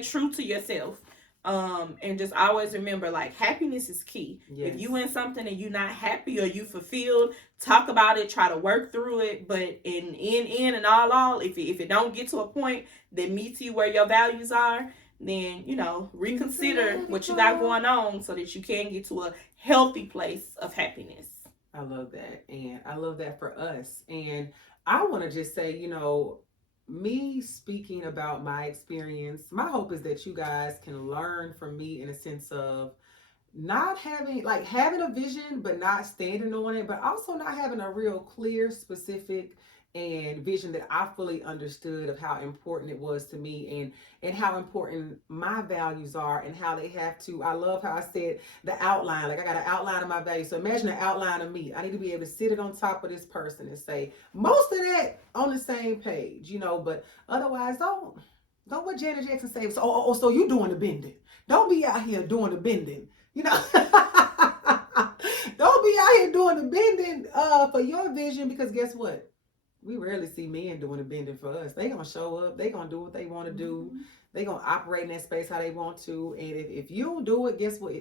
true to yourself. And just always remember, like, happiness is key. Yes. If you in something and you're not happy or you fulfilled, talk about it, try to work through it. But in and all, if it don't get to a point that meets you where your values are, then, reconsider what you got going on so that you can get to a healthy place of happiness. I love that. And I love that for us. And I want to just say, me speaking about my experience, my hope is that you guys can learn from me in a sense of not having a vision, but not standing on it, but also not having a real clear, specific and vision that I fully understood of how important it was to me and how important my values are and how they have to. I love how I said the outline, like I got an outline of my values. So imagine an outline of me. I need to be able to sit it on top of this person and say most of that on the same page, but otherwise don't what Janet Jackson say. So you doing the bending. Don't be out here doing the bending, Don't be out here doing the bending for your vision, because guess what? We rarely see men doing the bending for us. They gonna show up. They gonna do what they want to do. They gonna operate in that space how they want to. And if you don't do it, guess what?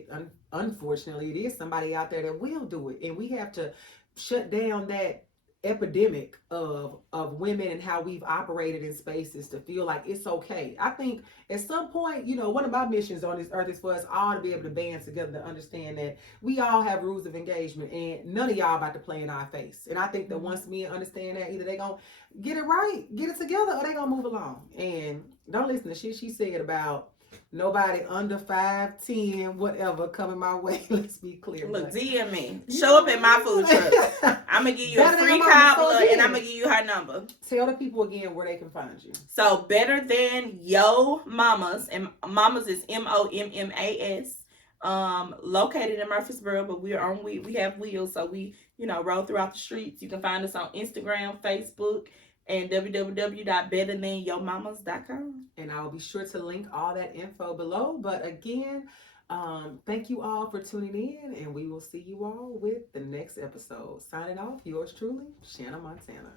Unfortunately, it is somebody out there that will do it. And we have to shut down that epidemic of women and how we've operated in spaces to feel like it's okay. I think at some point, one of my missions on this earth is for us all to be able to band together to understand that we all have rules of engagement and none of y'all about to play in our face. And I think that once men understand that, either they gonna get it right, get it together, or they gonna move along. And don't listen to shit she said about nobody under 5'10", whatever, coming my way. Let's be clear. Look, DM me. Show up at my food truck. I'm going to give you a free cobbler and I'm going to give you her number. Tell the people again where they can find you. So, Better Than Yo Mommas. And Mommas is MOMMAS. Located in Murfreesboro, but we have wheels. So, we, roll throughout the streets. You can find us on Instagram, Facebook, and www.betterthanyourmamas.com. And I will be sure to link all that info below. But again, thank you all for tuning in, and we will see you all with the next episode. Signing off, yours truly, Shanna Montana.